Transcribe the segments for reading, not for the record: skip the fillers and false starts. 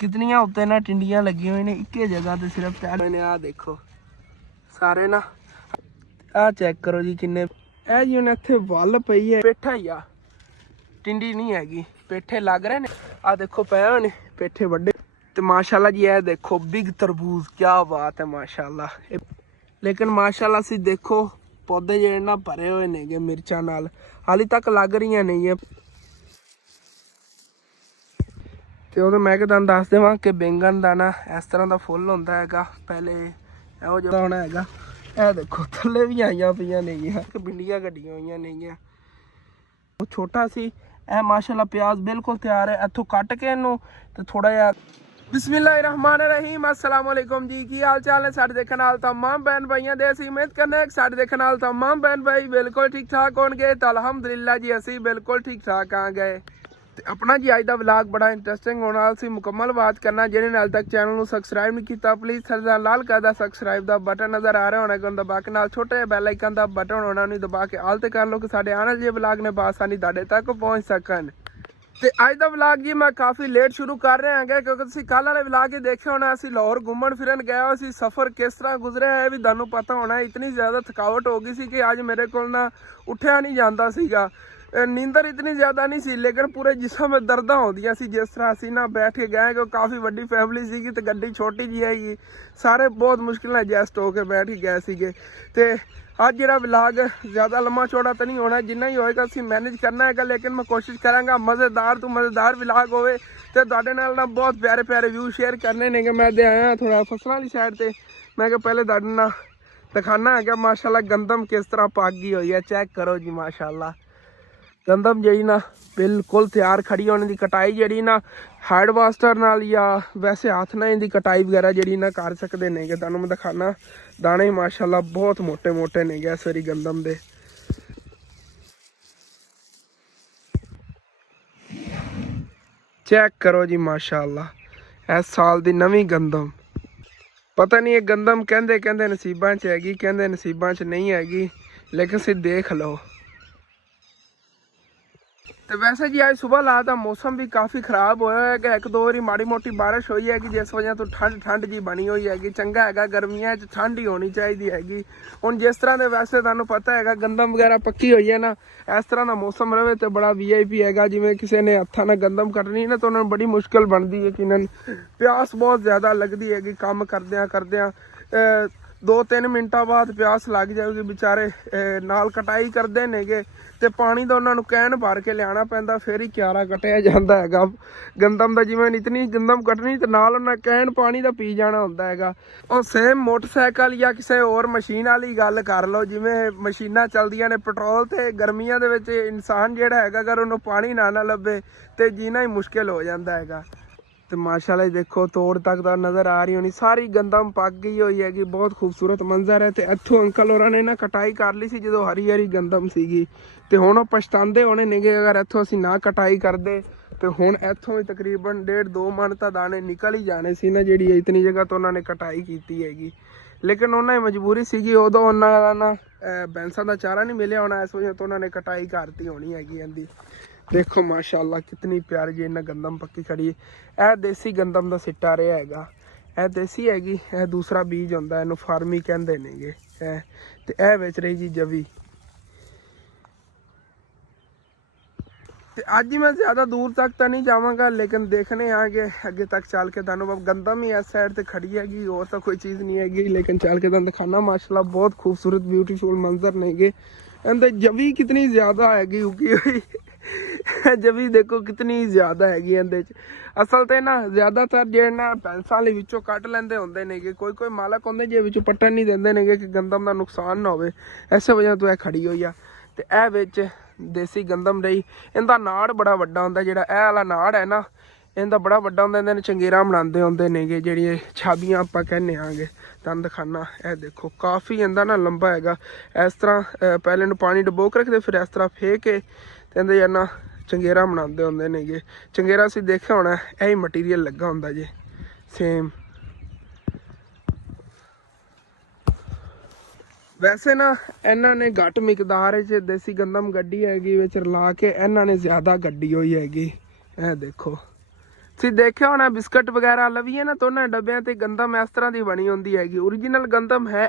कितनियां उत्ते ना टिंडियां लगी हुई ने एक ही जगह ते सिर्फ तैयार ने। आ देखो सारे ना आ चेक करो जी किन्ने ए जी हुन इत्थे वल पई है पेठा ही आ टिंडी नहीं हैगी पेठे लग रहे ने। आ देखो पे ने पेठे वड्डे ते माशाल्लाह जी ए देखो बिग तरबूज क्या बात है माशाल्लाह। लेकिन माशाल्लाह सी देखो पौधे जेडे ना भरे हुए ने मिर्चा नाल हाली तक लग रही नहीं है। ਤੇ ਉਹ ਮੈਂ ਕਿ ਤੁਹਾਨੂੰ ਦੱਸ ਦੇਵਾਂ ਕਿ ਬੈਂਗਣ ਦਾ ਨਾ ਇਸ ਤਰ੍ਹਾਂ ਦਾ ਫੁੱਲ ਹੁੰਦਾ ਹੈਗਾ ਪਹਿਲੇ ਇਹੋ ਜਿਹਾ ਹੋਣਾ ਹੈਗਾ। ਇਹ ਦੇਖੋ ਥੱਲੇ ਵੀ ਆਈਆਂ ਪਈਆਂ ਨੇਗੀਆਂ ਕਿ ਬਿੰਡੀਆਂ ਗੱਡੀਆਂ ਹੋਈਆਂ ਨੇਗੀਆਂ। ਉਹ ਛੋਟਾ ਸੀ ਇਹ ਮਾਸ਼ਾਅੱਲਾ ਪਿਆਜ਼ ਬਿਲਕੁਲ ਤਿਆਰ ਹੈ। ਇੱਥੋਂ ਕੱਟ ਕੇ ਇਹਨੂੰ ਤੇ ਥੋੜਾ ਜਿਹਾ बिस्मिल्लाहिर्रहमानिर्रहीम अस्सलाम वालेकुम जी की हाल चाल है साढ़े देखने वाले तमाम बहन भाइयों दे असी उम्मीद करने साढ़े देखने वाले तमाम बहन भाई बिल्कुल ठीक ठाक हो गए तो अलहमदुलिल्लाह जी असी बिल्कुल ठीक ठाक आ गए। अपना जी अज का व्लॉग बड़ा इंटरस्टिंग होने वाला सी मुकम्मल बात करना जिन्हें हाल तक चैनल को सबसक्राइब नहीं किया प्लीज़ थल्ले लाल कलर का सबसक्राइब का बटन नज़र आ रहा होना कि दबा के नाल छोटे बैल आइकन का बटन होना नहीं दबा के आल ते कर लो कि साढ़े आने वाले व्लॉग ने बासानी तुहाडे तक पहुँच सकन। ਤੇ ਅੱਜ ਦਾ ਵਲੌਗ ਜੀ ਮੈਂ ਕਾਫੀ ਲੇਟ ਸ਼ੁਰੂ ਕਰ ਰਿਹਾ ਹਾਂ ਕਿਉਂਕਿ ਤੁਸੀਂ ਕੱਲ ਵਾਲੇ ਵਲੌਗ ਹੀ ਦੇਖਿਆ ਹੋਣਾ ਅਸੀਂ ਲਾਹੌਰ ਘੁੰਮਣ ਫਿਰਨ ਗਏ ਹੋਏ ਸੀ। ਸਫ਼ਰ ਕਿਸ ਤਰ੍ਹਾਂ ਗੁਜ਼ਰਿਆ ਹੈ ਵੀ ਤੁਹਾਨੂੰ ਪਤਾ ਹੋਣਾ। ਇਤਨੀ ਜ਼ਿਆਦਾ ਥਕਾਵਟ ਹੋ ਗਈ ਸੀ ਕਿ ਅੱਜ ਮੇਰੇ ਕੋਲ ਨਾ ਉੱਠਿਆ ਨਹੀਂ ਜਾਂਦਾ ਸੀਗਾ। ਨੀਂਦਰ ਇਤਨੀ ਜ਼ਿਆਦਾ ਨਹੀਂ ਸੀ ਲੇਕਿਨ ਪੂਰੇ ਜਿਸਮ ਵਿੱਚ ਦਰਦਾਂ ਆਉਂਦੀਆਂ ਸੀ ਜਿਸ ਤਰ੍ਹਾਂ ਅਸੀਂ ਨਾ ਬੈਠ ਕੇ ਗਏ ਕਿਉਂਕਿ ਕਾਫੀ ਵੱਡੀ ਫੈਮਿਲੀ ਸੀਗੀ ਤੇ ਗੱਡੀ ਛੋਟੀ ਜਿਹੀ ਹੈਗੀ ਸਾਰੇ ਬਹੁਤ ਮੁਸ਼ਕਿਲ ਨਾਲ ਐਡਜਸਟ ਹੋ ਕੇ ਬੈਠ ਹੀ ਗਏ ਸੀਗੇ। ਤੇ ਅੱਜ ਜਿਹੜਾ ਵਲੌਗ ਜ਼ਿਆਦਾ ਲੰਮਾ ਚੌੜਾ ਤਾਂ ਨਹੀਂ ਹੋਣਾ ਜਿੰਨਾ ਹੀ ਹੋਏਗਾ ਅਸੀਂ ਮੈਨੇਜ ਕਰਨਾ ਹੈਗਾ ਲੇਕਿਨ ਮੈਂ ਕੋਸ਼ਿਸ਼ ਕਰਾਂਗਾ ਮਜ਼ੇਦਾਰ ਤੋਂ ਮਜ਼ੇਦਾਰ ਵਲੌਗ ਹੋਵੇ ਤੇ ਤੁਹਾਡੇ ਨਾਲ ਨਾ ਬਹੁਤ ਪਿਆਰੇ ਪਿਆਰੇ ਵਿਊ ਸ਼ੇਅਰ ਕਰਨੇ ਨੇ। ਮੈਂ ਤੇ ਆਇਆ ਥੋੜਾ ਫਸਲਾਂ ਵਾਲੀ ਸਾਈਡ ਤੇ ਮੈਂ ਕਿਹਾ ਪਹਿਲੇ ਤੁਹਾਡੇ ਨਾਲ ਦਿਖਾਣਾ ਹੈਗਾ ਮਾਸ਼ਾਅੱਲਾ ਗੰਦਮ ਕਿਸ ਤਰ੍ਹਾਂ ਪੱਕ ਗਈ ਹੋਈ ਹੈ। ਚੈੱਕ ਕਰੋ ਜੀ ਮਾਸ਼ਾਅੱਲਾ ਗੰਦਮ ਜਿਹੜੀ ਨਾ ਬਿਲਕੁਲ ਤਿਆਰ ਖੜੀ ਹੋਣ ਦੀ ਕਟਾਈ ਜਿਹੜੀ ਨਾ ਹੈਡਵਾਸਟਰ ਨਾਲ ਜਾਂ ਵੈਸੇ ਹੱਥ ਨਾਲ ਇਹਦੀ ਕਟਾਈ ਵਗੈਰਾ ਜਿਹੜੀ ਨਾ ਕਰ ਸਕਦੇ ਨੇ ਕਿ ਤੁਹਾਨੂੰ ਮੈਂ ਦਿਖਾਣਾ। ਦਾਣੇ ਮਾਸ਼ਾਅੱਲਾ ਬਹੁਤ ਮੋਟੇ ਮੋਟੇ ਨੇ ਇਸ ਵਾਰੀ ਗੰਦਮ ਦੇ। ਚੈੱਕ ਕਰੋ ਜੀ ਮਾਸ਼ਾਅੱਲਾ ਇਸ ਸਾਲ ਦੀ ਨਵੀਂ ਗੰਦਮ। ਪਤਾ ਨਹੀਂ ਇਹ ਗੰਦਮ ਕਹਿੰਦੇ ਨਸੀਬਾਂ 'ਚ ਹੈਗੀ ਕਹਿੰਦੇ ਨਸੀਬਾਂ 'ਚ ਨਹੀਂ ਹੈਗੀ ਲੇਕਿਨ ਤੁਸੀਂ ਦੇਖ ਲਓ। तो वैसे जी आज सुबह ला था मौसम भी काफ़ी ख़राब होया है कि एक दो बारी माड़ी मोटी बारिश हुई है कि जिस वजह तो ठंड जी बनी हुई हैगी। चंगा है गर्मियां ठंड ही होनी चाहिए हैगी। हुण जिस तरह के वैसे तुहानूं पता है गंदम वगैरह पक्की हुई है ना इस तरह का मौसम रहे तो बड़ा VIP हैगा। जिवें किसी ने हत्थां नाल गंदम कटनी ना तो उन्होंने बड़ी मुश्किल बनती है कि प्यास बहुत ज़्यादा लगती हैगी। काम करदियां 2-3 मिनटां बाद प्यास लग जाएगी। बेचारे नाल कटाई करते नेगे ਤੇ ਪਾਣੀ ਦਾ ਉਹਨਾਂ ਨੂੰ ਕੈਨ ਭਰ ਕੇ ਲਿਆਉਣਾ ਪੈਂਦਾ ਫਿਰ ਹੀ ਕਿਆਰਾ ਕੱਟਿਆ ਜਾਂਦਾ ਹੈਗਾ ਗੰਦਮ ਦਾ। ਜਿਵੇਂ ਇਤਨੀ ਗੰਦਮ ਕੱਟਣੀ ਤੇ ਨਾਲ ਉਹਨਾਂ ਕੈਨ ਪਾਣੀ ਦਾ ਪੀ ਜਾਣਾ ਹੁੰਦਾ ਹੈਗਾ। ਉਹ ਸੇਮ ਮੋਟਰਸਾਈਕਲ ਜਾਂ ਕਿਸੇ ਹੋਰ ਮਸ਼ੀਨ ਵਾਲੀ ਗੱਲ ਕਰ ਲਓ ਜਿਵੇਂ ਮਸ਼ੀਨਾਂ ਚੱਲਦੀਆਂ ਨੇ ਪੈਟਰੋਲ ਤੇ ਗਰਮੀਆਂ ਦੇ ਵਿੱਚ ਇਨਸਾਨ ਜਿਹੜਾ ਹੈਗਾ ਅਗਰ ਉਹਨੂੰ ਪਾਣੀ ਨਾ ਲੱਭੇ ਤੇ ਜੀਣਾ ਹੀ ਮੁਸ਼ਕਿਲ ਹੋ ਜਾਂਦਾ ਹੈਗਾ। ਤੇ ਮਾਸ਼ਾਅੱਲਾ ਦੇਖੋ ਤੋੜ ਤੱਕ ਦਾ ਨਜ਼ਰ ਆ ਰਹੀ ਹੋਣੀ ਸਾਰੀ ਗੰਦਮ ਪੱਕ ਗਈ ਹੋਈ ਹੈਗੀ। ਬਹੁਤ ਖੂਬਸੂਰਤ ਮੰਜ਼ਰ ਹੈ। ਤੇ ਇੱਥੋਂ ਅੰਕਲ ਹੋਰਾਂ ਨੇ ਨਾ ਕਟਾਈ ਕਰ ਲਈ ਸੀ ਜਦੋਂ ਹਰੀ ਹਰੀ ਗੰਦਮ ਸੀਗੀ ਤੇ ਹੁਣ ਉਹ ਪਛਤਾਉਂਦੇ ਹੋਣੇ ਨੇਗੇ ਅਗਰ ਇੱਥੋਂ ਅਸੀਂ ਨਾ ਕਟਾਈ ਕਰਦੇ ਤੇ ਹੁਣ ਇੱਥੋਂ ਵੀ ਤਕਰੀਬਨ 1.5-2 ਮਣ ਤਾਂ ਦਾਣੇ ਨਿਕਲ ਹੀ ਜਾਣੇ ਸੀ ਨਾ ਜਿਹੜੀ ਇਤਨੀ ਜਗ੍ਹਾ ਤੋਂ ਉਹਨਾਂ ਨੇ ਕਟਾਈ ਕੀਤੀ ਹੈਗੀ। ਲੇਕਿਨ ਉਹਨਾਂ ਦੀ ਮਜਬੂਰੀ ਸੀਗੀ ਉਦੋਂ ਉਹਨਾਂ ਦਾ ਨਾ ਬੈਂਸਾਂ ਦਾ ਚਾਰਾ ਨਹੀਂ ਮਿਲਿਆ ਹੋਣਾ ਇਸ ਵਜ੍ਹਾ ਤੋਂ ਉਹਨਾਂ ਨੇ ਕਟਾਈ ਕਰਤੀ ਹੋਣੀ ਹੈਗੀ ਇਹਦੀ। देखो माशाअल्लाह कितनी प्यारी जी इन्हें गंदम पक्की खड़ी है। यह देसी गंदम का सिट्टा रहा हैगा। यह देसी हैगी यह दूसरा बीज होंदा इनू फार्मी कहंदे नेगे। ते यह बेच रही जी जवी। ते अज मैं ज़्यादा दूर तक तो नहीं जावांगा लेकिन देखने आगे अगे तक चल के तुहानूं गंदम ही इस साइड ते खड़ी हैगी और तो कोई चीज़ नहीं हैगी लेकिन चल के तुहानूं दिखाना माशाअल्लाह बहुत खूबसूरत ब्यूटीफुल मंजर नेगे। अंदर जवी कितनी ज़्यादा हैगी उगी हुई जवी देखो कितनी ज़्यादा हैगी ਇਹਦੇ ਚ। ਅਸਲ ਤੇ ਨਾ ਜ਼ਿਆਦਾਤਰ ਜਿਹੜੇ ਨਾ ਪੈਂਸਾਂ ਵਾਲੇ ਵਿੱਚੋਂ ਕੱਟ ਲੈਂਦੇ ਹੁੰਦੇ ਨੇਗੇ ਕੋਈ ਮਾਲਕ ਹੁੰਦੇ ਜੇ ਵਿੱਚੋਂ ਪੱਟਣ ਨਹੀਂ ਦਿੰਦੇ ਨੇਗੇ ਕਿ ਗੰਦਮ ਦਾ ਨੁਕਸਾਨ ਨਾ ਹੋਵੇ ਇਸੇ ਵਜ੍ਹਾ ਤੋਂ ਇਹ ਖੜੀ ਹੋਈ ਆ। ਤੇ ਇਹ ਵਿੱਚ ਦੇਸੀ ਗੰਦਮ ਰਹੀ ਇਹਦਾ ਨਾੜ ਬੜਾ ਵੱਡਾ ਹੁੰਦਾ ਜਿਹੜਾ ਇਹ ਵਾਲਾ ਨਾੜ ਹੈ ਨਾ ਇਹਦਾ ਬੜਾ ਵੱਡਾ ਹੁੰਦਾ। ਇਹਦੇ ਚੰਗੇਰਾ ਬਣਾਉਂਦੇ ਹੁੰਦੇ ਨੇਗੇ ਜਿਹੜੀਆਂ ਛਾਬੀਆਂ ਆਪਾਂ ਕਹਿੰਦੇ ਆਂਗੇ। ਤੁਹਾਨੂੰ ਦਿਖਾਣਾ ਇਹ ਦੇਖੋ ਕਾਫੀ ਇਹਦਾ ਨਾ ਲੰਬਾ ਹੈਗਾ। ਇਸ ਤਰ੍ਹਾਂ ਪਹਿਲੇ ਨੂੰ ਪਾਣੀ ਡੁਬੋ ਕੇ ਰੱਖਦੇ ਫਿਰ ਇਸ ਤਰ੍ਹਾਂ ਫੇਕ ਕੇ ਕਹਿੰਦੇ ਯਾਰ ਨਾ ਚੰਗੇਰਾ ਬਣਾਉਂਦੇ ਹੁੰਦੇ ਨੇਗੇ। ਚੰਗੇਰਾ ਅਸੀਂ ਦੇਖਿਆ ਹੋਣਾ ਇਹੀ ਮਟੀਰੀਅਲ ਲੱਗਾ ਹੁੰਦਾ ਜੇ ਸੇਮ। ਵੈਸੇ ਨਾ ਇਹਨਾਂ ਨੇ ਘੱਟ ਮਿਕਦਾਰ 'ਚ ਦੇਸੀ ਗੰਦਮ ਗੱਡੀ ਹੈਗੀ ਵਿੱਚ ਰਲਾ ਕੇ ਇਹਨਾਂ ਨੇ ਜ਼ਿਆਦਾ ਗੱਡੀ ਹੋਈ ਹੈਗੀ। ਇਹ ਦੇਖੋ ਤੁਸੀਂ ਦੇਖਿਆ ਹੋਣਾ ਬਿਸਕਟ ਵਗੈਰਾ ਲਵੀਏ ਨਾ ਤਾਂ ਉਹਨਾਂ ਡੱਬਿਆਂ ਤੇ ਗੰਦਮ ਇਸ ਤਰ੍ਹਾਂ ਦੀ ਬਣੀ ਹੁੰਦੀ ਹੈਗੀ। ਓਰੀਜਨਲ ਗੰਦਮ ਹੈ